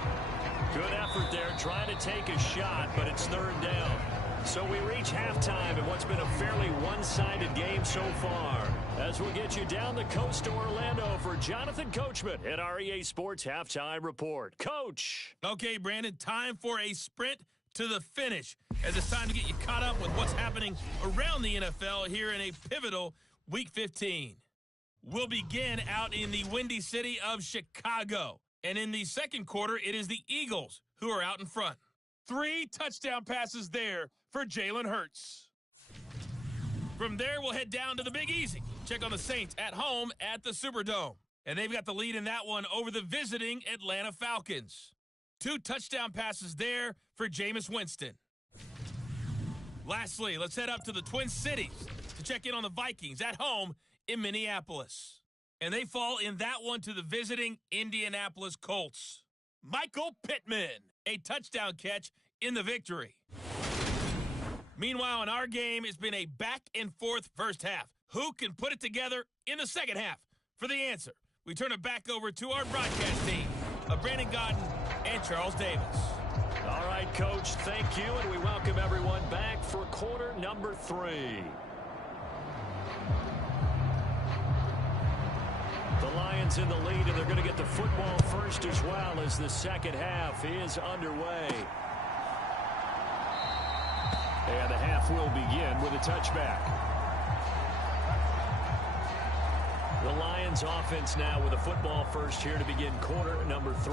Good effort there trying to take a shot, but it's third down. So we reach halftime in what's been a fairly one-sided game so far. As we'll get you down the coast to Orlando for Jonathan Coachman at our EA Sports Halftime Report. Coach. Okay, Brandon, time for a sprint to the finish, as it's time to get you caught up with what's happening around the NFL here in a pivotal Week 15. We'll begin out in the windy city of Chicago. And in the second quarter, it is the Eagles who are out in front. 3 touchdown passes there for Jalen Hurts. From there, we'll head down to the Big Easy. Check on the Saints at home at the Superdome. And they've got the lead in that one over the visiting Atlanta Falcons. 2 touchdown passes there for Jameis Winston. Lastly, let's head up to the Twin Cities to check in on the Vikings at home in Minneapolis. And they fall in that one to the visiting Indianapolis Colts. Michael Pittman, a touchdown catch in the victory. Meanwhile, in our game, it's been a back-and-forth first half. Who can put it together in the second half? For the answer, we turn it back over to our broadcast team of Brandon Godden and Charles Davis. All right, Coach, thank you, and we welcome everyone back for quarter number 3. The Lions in the lead, and they're going to get the football first as well as the second half is underway. And the half will begin with a touchback. The Lions offense now with a football first here to begin quarter number 3.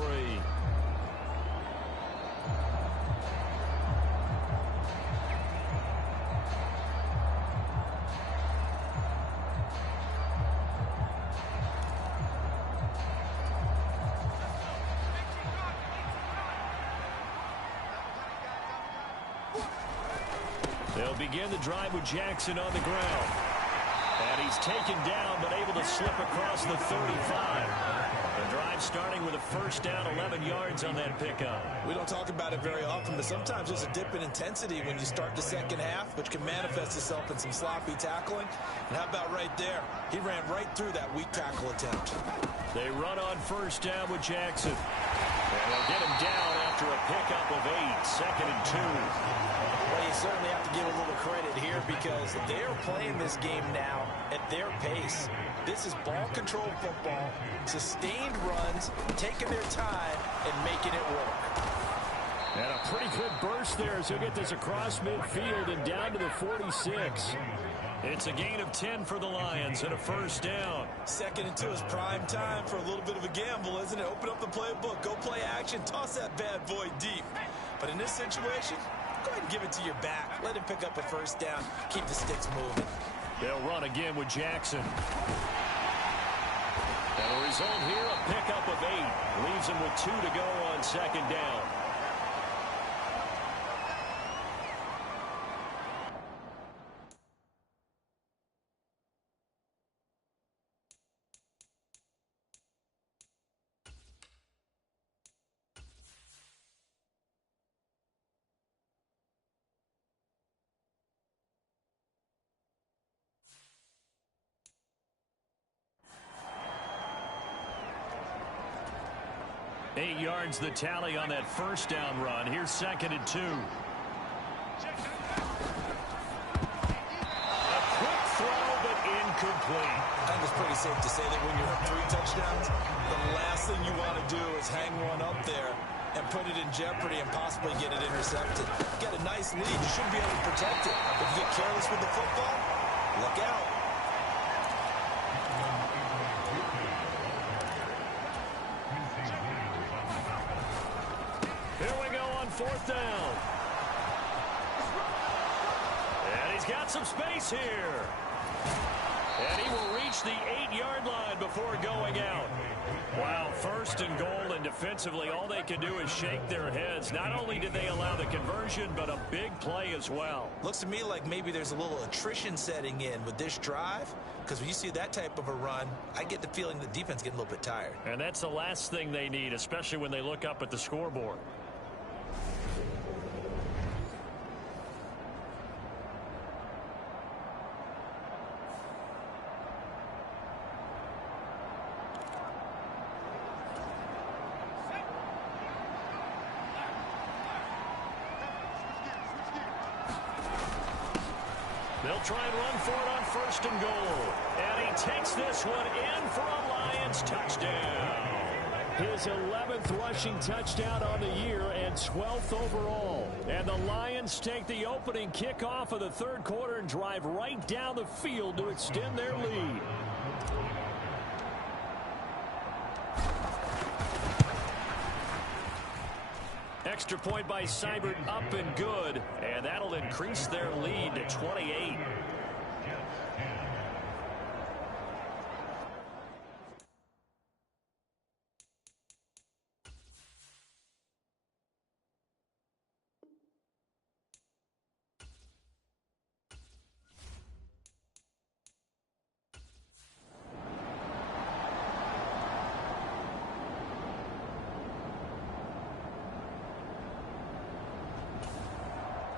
They'll begin the drive with Jackson on the ground. And he's taken down, but able to slip across the 35. The drive starting with a first down, 11 yards on that pickup. We don't talk about it very often, but sometimes there's a dip in intensity when you start the second half, which can manifest itself in some sloppy tackling. And how about right there? He ran right through that weak tackle attempt. They run on first down with Jackson. And they'll get him down after a pickup of 8, second and 2. Well, you certainly have to give a little credit here because they're playing this game now at their pace. This is ball-controlled football, sustained runs, taking their time, and making it work. And a pretty good burst there as he'll get this across midfield and down to the 46. It's a gain of 10 for the Lions and a first down. Second and 2 is prime time for a little bit of a gamble, isn't it? Open up the playbook, go play action, toss that bad boy deep. But in this situation, go ahead and give it to your back. Let him pick up a first down. Keep the sticks moving. They'll run again with Jackson. And the result here, a pickup of 8. Leaves him with 2 to go on second down. Eight yards the tally on that first down run. Here's second and 2. A quick throw, but incomplete. I think it's pretty safe to say that when you're up 3 touchdowns, the last thing you want to do is hang one up there and put it in jeopardy and possibly get it intercepted. You got a nice lead. You should be able to protect it. If you get careless with the football, look out. Here we go on fourth down. And he's got some space here. And he will reach the 28-yard line before going out. Wow, first and goal, and defensively, all they can do is shake their heads. Not only did they allow the conversion, but a big play as well. Looks to me like maybe there's a little attrition setting in with this drive, because when you see that type of a run, I get the feeling the defense getting a little bit tired. And that's the last thing they need, especially when they look up at the scoreboard. They'll try and run for it on first and goal. And he takes this one in for a Lions touchdown. His 11th rushing touchdown on the year and 12th overall. And the Lions take the opening kickoff of the third quarter and drive right down the field to extend their lead. Extra point by Seibert, up and good, and that'll increase their lead to 28.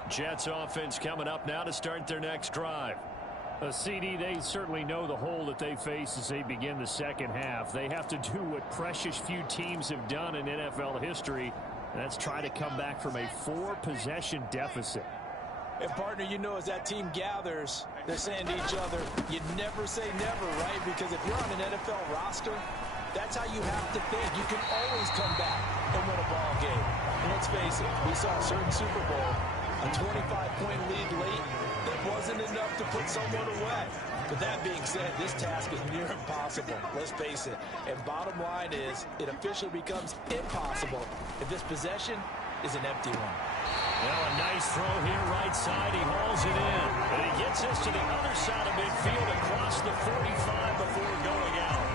Jets offense coming up now to start their next drive. CD, they certainly know the hole that they face as they begin the second half. They have to do what precious few teams have done in NFL history, and that's try to come back from a 4-possession deficit. And, partner, you know, as that team gathers, they're saying to each other, you never say never, right? Because if you're on an NFL roster, that's how you have to think. You can always come back and win a ball game. And let's face it, we saw a certain Super Bowl, a 25-point lead late that wasn't enough to put someone away. But that being said, this task is near impossible. Let's face it. And bottom line is, it officially becomes impossible if this possession is an empty one. Well, a nice throw here right side. He hauls it in. And he gets us to the other side of midfield across the 45 before going out.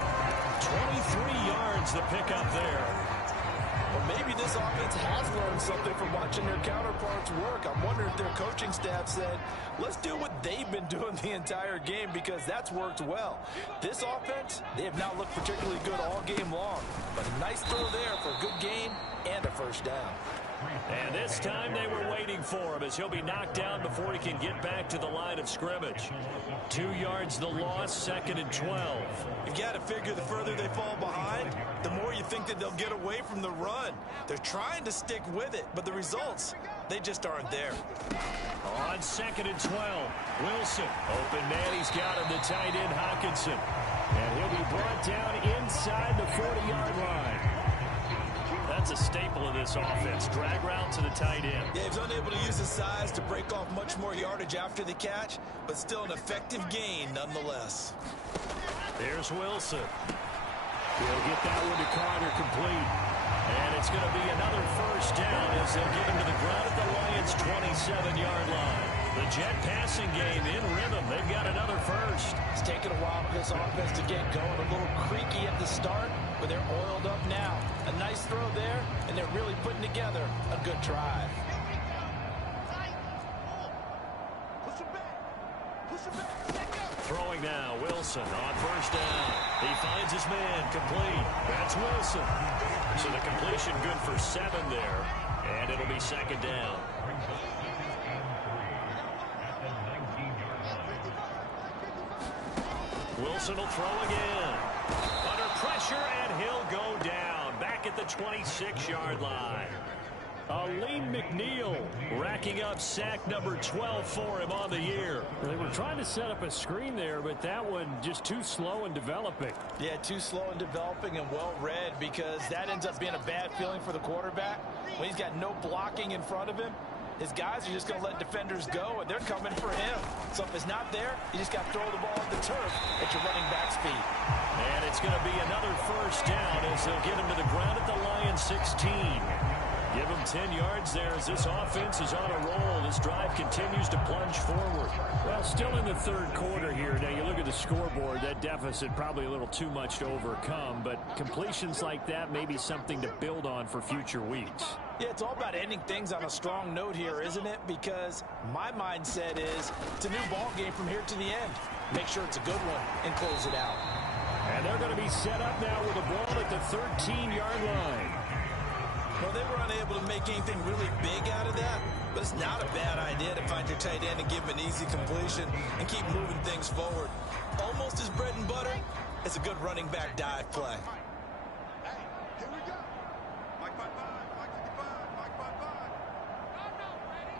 23 yards the pickup there. Well, maybe this offense has learned something from watching their counterparts work. I'm wondering if their coaching staff said, let's do what they've been doing the entire game, because that's worked well. This offense, they have not looked particularly good all game long. But a nice throw there for a good gain and a first down. And this time they were waiting for him as he'll be knocked down before he can get back to the line of scrimmage. 2 yards the loss, 2nd and 12. You've got to figure the further they fall behind, the more you think that they'll get away from the run. They're trying to stick with it, but the results, they just aren't there. On 2nd and 12, Wilson. Open man, he's got him, the tight end Hockenson. And he'll be brought down inside the 40-yard line. That's a staple of this offense. Drag route to the tight end. Yeah, he's unable to use his size to break off much more yardage after the catch, but still an effective gain nonetheless. There's Wilson. He'll get that one to Carter complete. And it's going to be another first down as they'll get him to the ground at the Lions' 27-yard line. The Jet passing game in rhythm. They've got another first. It's taken a while for this offense to get going. A little creaky at the start, but they're oiled up now. A nice throw there, and they're really putting together a good drive. Throwing now, Wilson on first down. He finds his man, complete. That's Wilson. So the completion good for 7 there, and it'll be 2nd down. Wilson will throw again. Under pressure, and he'll go down. Back at the 26-yard line. Aleem McNeil racking up sack number 12 for him on the year. They were trying to set up a screen there, but that one just too slow in developing. Yeah, too slow in developing and well read, because that ends up being a bad feeling for the quarterback. When he's got no blocking in front of him, his guys are just going to let defenders go, and they're coming for him. So if it's not there, you just got to throw the ball at the turf at your running back speed. And it's going to be another first down as they'll get him to the ground at the Lions 16. Give him 10 yards there as this offense is on a roll. This drive continues to plunge forward. Well, still in the third quarter here. Now you look at the scoreboard, that deficit probably a little too much to overcome, but completions like that may be something to build on for future weeks. Yeah, it's all about ending things on a strong note here, isn't it? Because my mindset is it's a new ball game from here to the end. Make sure it's a good one and close it out. And they're going to be set up now with the ball at the 13-yard line. Well, they were unable to make anything really big out of that, but it's not a bad idea to find your tight end and give him an easy completion and keep moving things forward. Almost as bread and butter as a good running back dive play. Hey, here we go. Mike 55, Mike 55, Mike 55. I'm not ready.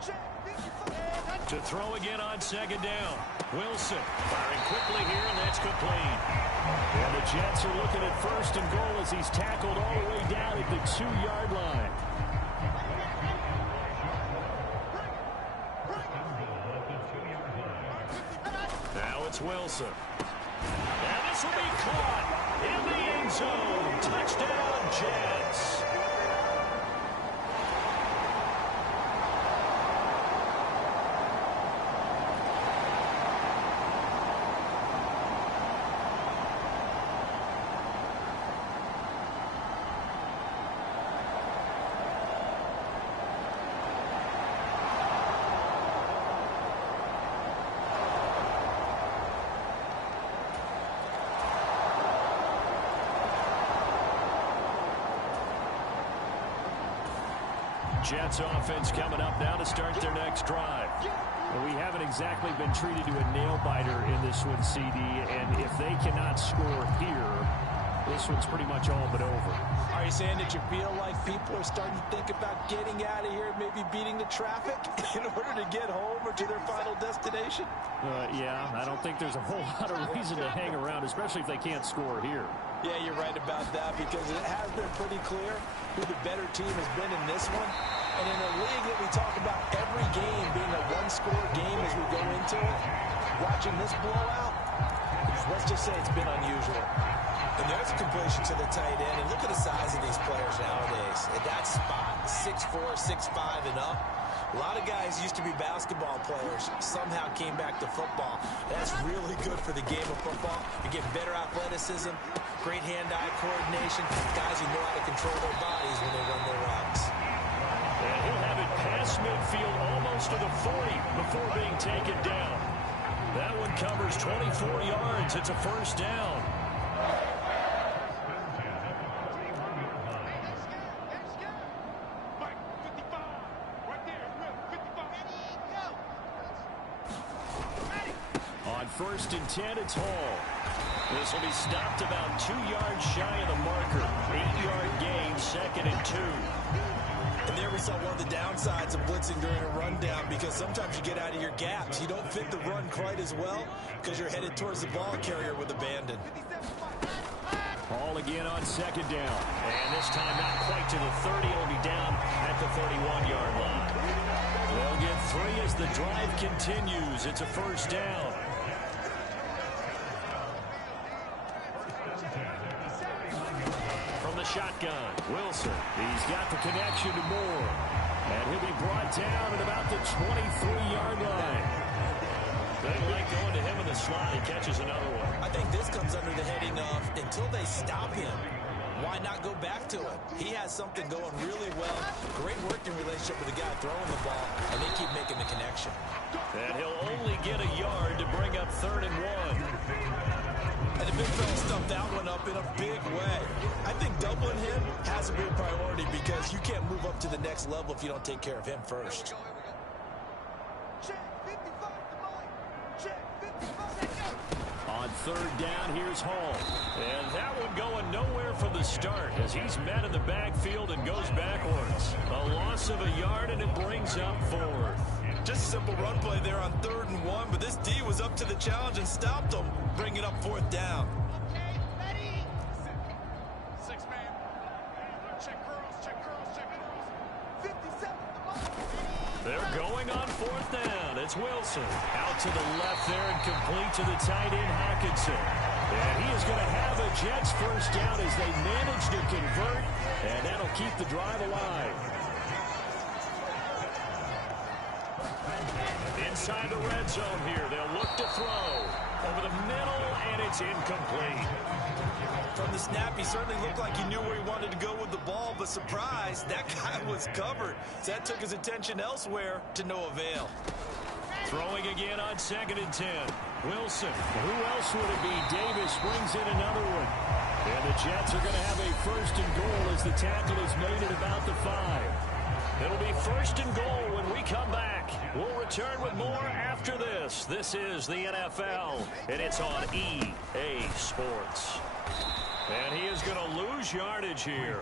Check, 55. To throw again on second down. Wilson firing quickly here, and that's complete. And the Jets are looking at first and goal as he's tackled all the way down at the 2-yard line. Now it's Wilson. And this will be caught in the end zone. Touchdown, Jets. Jets offense coming up now to start their next drive. Well, we haven't exactly been treated to a nail-biter in this one, CD, and if they cannot score here, this one's pretty much all but over. Are you saying that you feel like people are starting to think about getting out of here, maybe beating the traffic in order to get home or to their final destination? Yeah, I don't think there's a whole lot of reason to hang around, especially if they can't score here. Yeah, you're right about that because it has been pretty clear who the better team has been in this one. And in a league that we talk about every game being a one-score game as we go into it, watching this blowout, let's just say it's been unusual. And there's a completion to the tight end. And look at the size of these players nowadays. At that spot, 6'4", 6'5", and up. A lot of guys used to be basketball players, somehow came back to football. That's really good for the game of football. You get better athleticism, great hand-eye coordination, guys who know how to control their bodies when they run their routes. And he'll have it past midfield almost to the 40 before being taken down. That one covers 24 yards. It's a first down. On first and 10, it's Hall. This will be stopped about 2 yards shy of the marker. 8-yard gain, 2nd and 2. And there we saw one of the downsides of blitzing during a rundown because sometimes you get out of your gaps. You don't fit the run quite as well because you're headed towards the ball carrier with abandon. Hall again on second down. And this time not quite to the 30. It'll be down at the 31-yard line. They'll get 3 as the drive continues. It's a first down. From the shotgun, Wilson. He's got the connection to Moore. And he'll be brought down at about the 23-yard line. They like going to him in the slot. He catches another one. I think this comes under the heading of until they stop him, why not go back to it? He has something going really well. Great working relationship with the guy throwing the ball, and they keep making the connection. And he'll only get a yard to bring up 3rd and 1. And the big fella stuffed that one up in a big way. I think doubling him has to be a priority because you can't move up to the next level if you don't take care of him first. On 3rd down, here's Hall. And that one going nowhere from the start as he's met in the backfield and goes backwards. A loss of a yard, and it brings up 4th. Just a simple run play there on 3rd and 1, but this D was up to the challenge and stopped him, bringing up 4th down. Okay, ready. 6-man. Check curls, check curls, check curls. 57. They're going on 4th down. It's Wilson. Out to the left there and complete to the tight end, Hockenson. And he is going to have a Jets first down as they manage to convert, and that'll keep the drive alive. Inside the red zone here, they'll look to throw. the middle, and it's incomplete. From the snap, he certainly looked like he knew where he wanted to go with the ball, but surprise, that guy was covered. So that took his attention elsewhere to no avail. Throwing again on 2nd and 10. Wilson. Who else would it be? Davis brings in another one. And the Jets are going to have a 1st and goal as the tackle is made at about the 5. It'll be 1st and goal when we come back. We'll return with more after this. This is the NFL, and it's on EA Sports. And he is going to lose yardage here.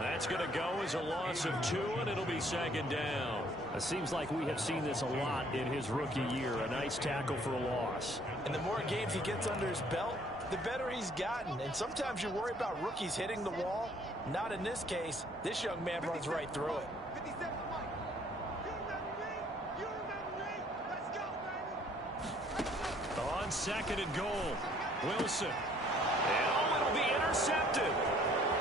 That's going to go as a loss of 2, and it'll be 2nd down. It seems like we have seen this a lot in his rookie year. A nice tackle for a loss. And the more games he gets under his belt, the better he's gotten. And sometimes you worry about rookies hitting the wall. Not in this case. This young man runs right through it. 57, Mike. You remember me? You remember me? Let's go, baby. On 2nd and goal, Wilson. And it'll be intercepted.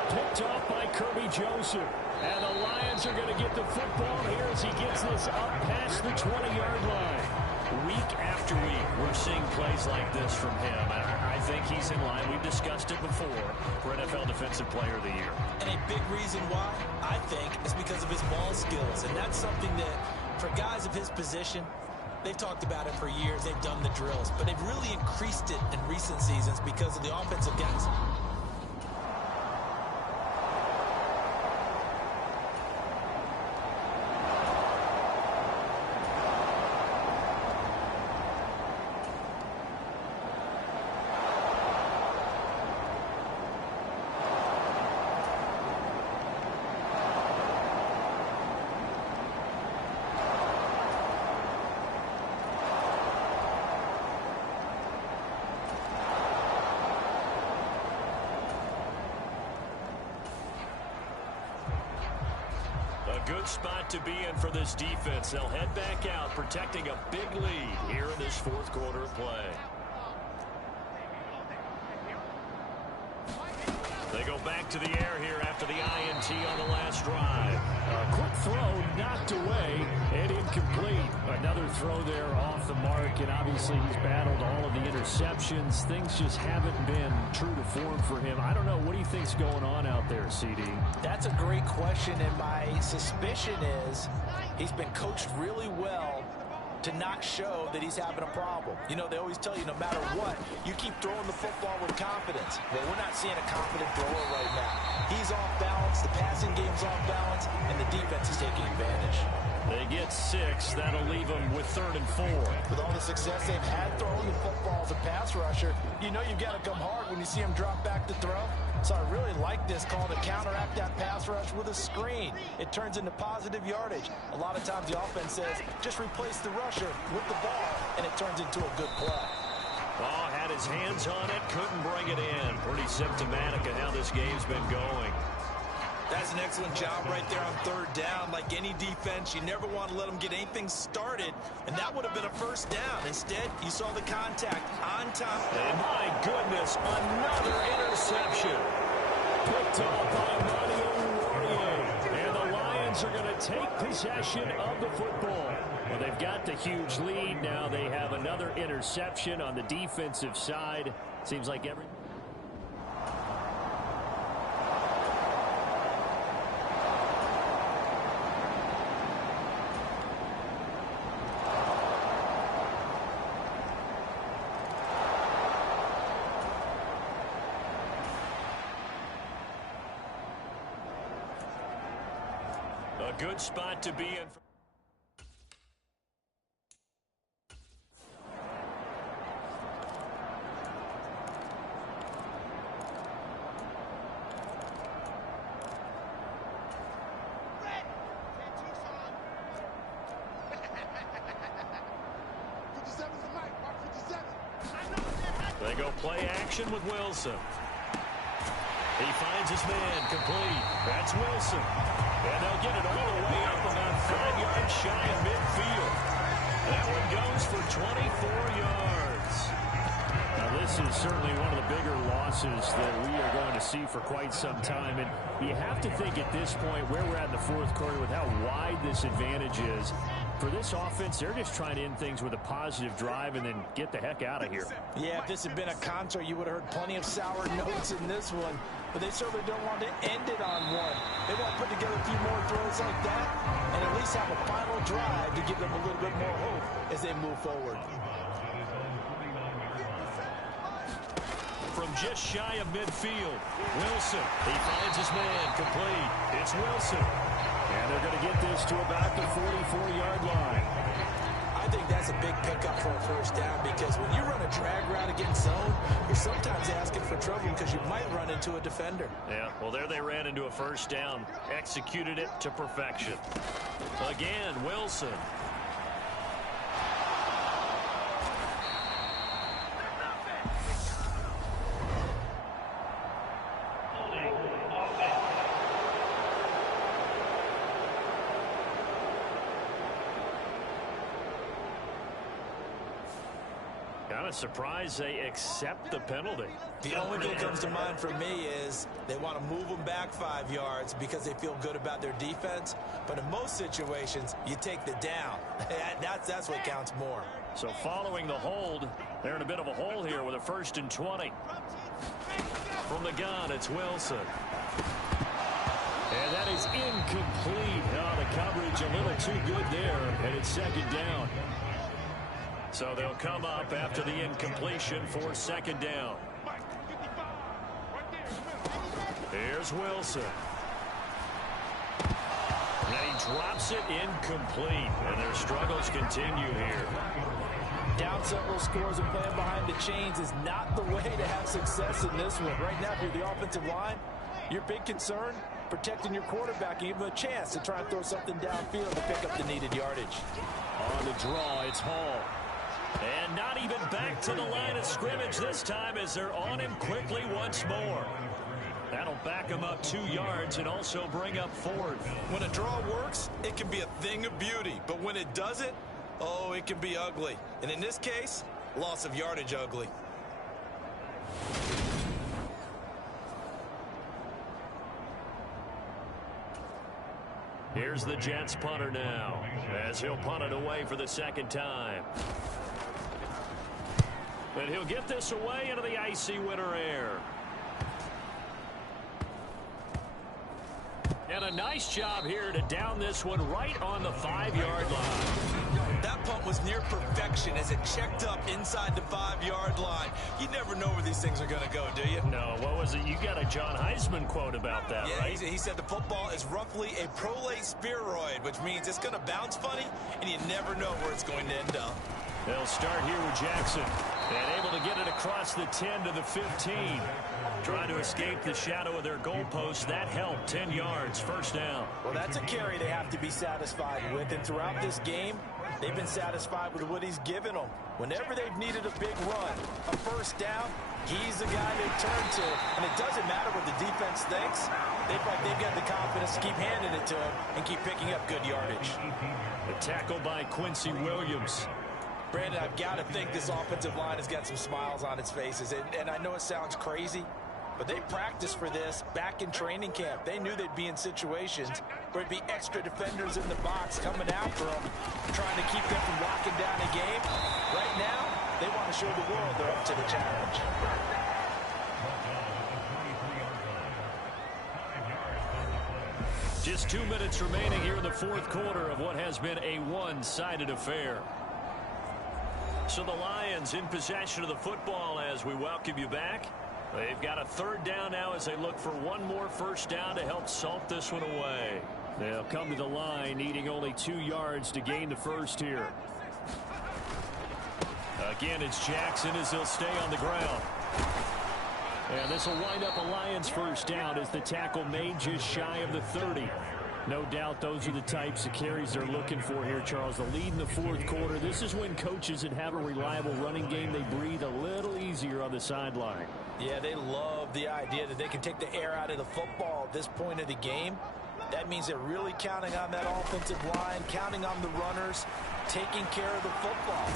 Picked off by Kirby Joseph. And the Lions are going to get the football here as he gets this up past the 20-yard line. Week after week, we're seeing plays like this from him. And I think he's in line. We've discussed it before for NFL Defensive Player of the Year. And a big reason why, I think, is because of his ball skills. And that's something that, for guys of his position, they've talked about it for years. They've done the drills. But they've really increased it in recent seasons because of the offensive guys. Good spot to be in for this defense. They'll head back out, protecting a big lead here in this 4th quarter of play. They go back to the air here after the INT on the last drive. A quick throw knocked away and incomplete. Another throw there off the mark, and obviously he's battled all of the interceptions. Things just haven't been true to form for him. I don't know. What do you think's going on out there, CD? That's a great question, and my suspicion is he's been coached really well to not show that he's having a problem. You know, they always tell you no matter what, you keep throwing the football with confidence. Well, we're not seeing a confident thrower right now. He's off balance, the passing game's off balance, and the defense is taking advantage. They get 6. That'll leave them with 3rd and 4. With all the success they've had throwing the football as a pass rusher, you know you've got to come hard when you see him drop back to throw. So I really like this call to counteract that pass rush with a screen. It turns into positive yardage. A lot of times the offense says, just replace the rusher with the ball, and it turns into a good play. Oh, had his hands on it, couldn't bring it in. Pretty symptomatic of how this game's been going. That's an excellent job right there on 3rd down. Like any defense, you never want to let them get anything started, and that would have been a 1st down. Instead, you saw the contact on time. And my goodness, another interception. Picked off by Mario Laurier. And the Lions are going to take possession of the football. Well, they've got the huge lead. Now they have another interception on the defensive side. Seems like every... A good spot to be in. They go play action with Wilson. He finds his man complete. That's Wilson. And they'll get it all the way up about 5 yards shy of midfield. That one goes for 24 yards. Now, this is certainly one of the bigger losses that we are going to see for quite some time. And you have to think at this point where we're at in the 4th quarter with how wide this advantage is, For this offense, they're just trying to end things with a positive drive and then get the heck out of here. Yeah, if this had been a concert, you would have heard plenty of sour notes in this one. But they certainly don't want to end it on one. They want to put together a few more throws like that and at least have a final drive to give them a little bit more hope as they move forward. From just shy of midfield, Wilson. He finds his man, complete. It's Wilson. And they're going to get this to about the 44-yard line. I think that's a big pickup for a first down because when you run a drag route against zone, you're sometimes asking for trouble because you might run into a defender. Yeah, well, there they ran into a first down, executed it to perfection. Again, Wilson. Kind of surprised they accept the penalty. The only thing that comes to mind for me is they want to move them back 5 yards because they feel good about their defense. But in most situations, you take the down. That's what counts more. So following the hold, they're in a bit of a hole here with a 1st and 20. From the gun, it's Wilson. And that is incomplete. Oh, the coverage a little too good there, and it's 2nd down. So they'll come up after the incompletion for 2nd down. Here's Wilson. And he drops it incomplete. And their struggles continue here. Down several scores and playing behind the chains is not the way to have success in this one. Right now, if you're the offensive line, your big concern, protecting your quarterback, give him a chance to try and throw something downfield to pick up the needed yardage. On the draw, it's Hall. And not even back to the line of scrimmage this time as they're on him quickly once more. That'll back him up 2 yards and also bring up 4th. When a draw works, it can be a thing of beauty. But when it doesn't, oh, it can be ugly. And in this case, loss of yardage ugly. Here's the Jets punter now as he'll punt it away for the 2nd time. And he'll get this away into the icy winter air. And a nice job here to down this one right on the 5-yard line. That punt was near perfection as it checked up inside the 5-yard line. You never know where these things are going to go, do you? No, what was it? You got a John Heisman quote about that, yeah, right? He said the football is roughly a prolate spheroid, which means it's going to bounce funny, and you never know where it's going to end up. They'll start here with Jackson. And able to get it across the 10 to the 15. Trying to escape the shadow of their goalpost. That helped. 10 yards. 1st down. Well, that's a carry they have to be satisfied with. And throughout this game, they've been satisfied with what he's given them. Whenever they've needed a big run, a 1st down, he's the guy they turn to. And it doesn't matter what the defense thinks. They feel like they've got the confidence to keep handing it to him and keep picking up good yardage. The tackle by Quincy Williams. Brandon, I've got to think this offensive line has got some smiles on its faces. And I know it sounds crazy, but they practiced for this back in training camp. They knew they'd be in situations where there'd be extra defenders in the box coming after them, trying to keep them from locking down a game. Right now, they want to show the world they're up to the challenge. Just 2 minutes remaining here in the 4th quarter of what has been a one-sided affair. So the Lions in possession of the football as we welcome you back. They've got a 3rd down now as they look for one more 1st down to help salt this one away. They'll come to the line needing only 2 yards to gain the 1st here. Again, it's Jackson as he'll stay on the ground. And this will wind up a Lions 1st down as the tackle made just shy of the 30. No doubt those are the types of carries they're looking for here, Charles. The lead in the 4th quarter. This is when coaches that have a reliable running game, they breathe a little easier on the sideline. Yeah, they love the idea that they can take the air out of the football at this point of the game. That means they're really counting on that offensive line, counting on the runners, taking care of the football.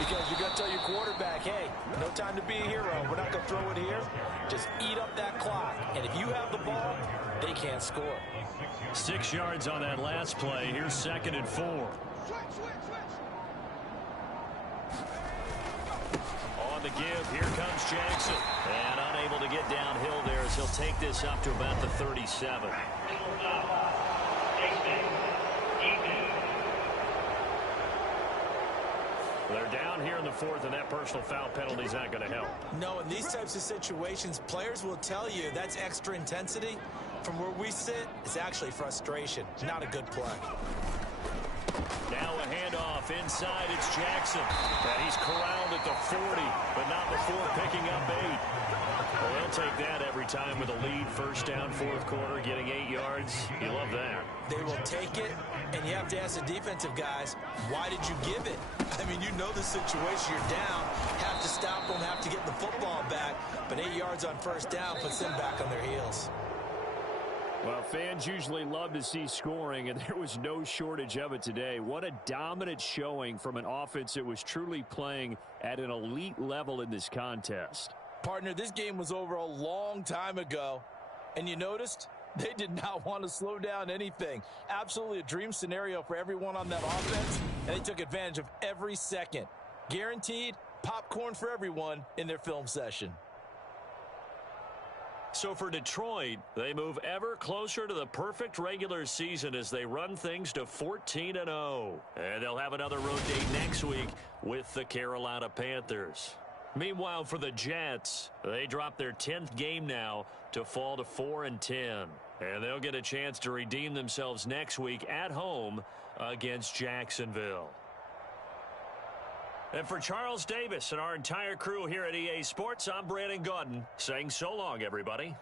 Because you're going to tell your quarterback, hey, no time to be a hero. We're not going to throw it here. Just eat up that clock. And if you have the ball, they can't score. 6 yards on that last play. Here's 2nd and 4. On the give, here comes Jackson. And unable to get downhill there as he'll take this up to about the 37. They're down here in the fourth, and that personal foul penalty is not going to help. No, in these types of situations, players will tell you that's extra intensity. From where we sit, it's actually frustration. Not a good play. Now a handoff inside. It's Jackson. And he's corralled at the 40, but not before picking up 8. Well, they'll take that every time with a lead. First down, fourth quarter, getting 8 yards. You love that. They will take it, and you have to ask the defensive guys, why did you give it? I mean, you know the situation. You're down, have to stop them, have to get the football back. But 8 yards on first down puts them back on their heels. Well, fans usually love to see scoring, and there was no shortage of it today. What a dominant showing from an offense that was truly playing at an elite level in this contest. Partner, this game was over a long time ago, and you noticed they did not want to slow down anything. Absolutely a dream scenario for everyone on that offense, and they took advantage of every second. Guaranteed popcorn for everyone in their film session. So for Detroit, they move ever closer to the perfect regular season as they run things to 14-0. And they'll have another road date next week with the Carolina Panthers. Meanwhile, for the Jets, they drop their 10th game now to fall to 4-10. And they'll get a chance to redeem themselves next week at home against Jacksonville. And for Charles Davis and our entire crew here at EA Sports, I'm Brandon Gaudin saying so long, everybody.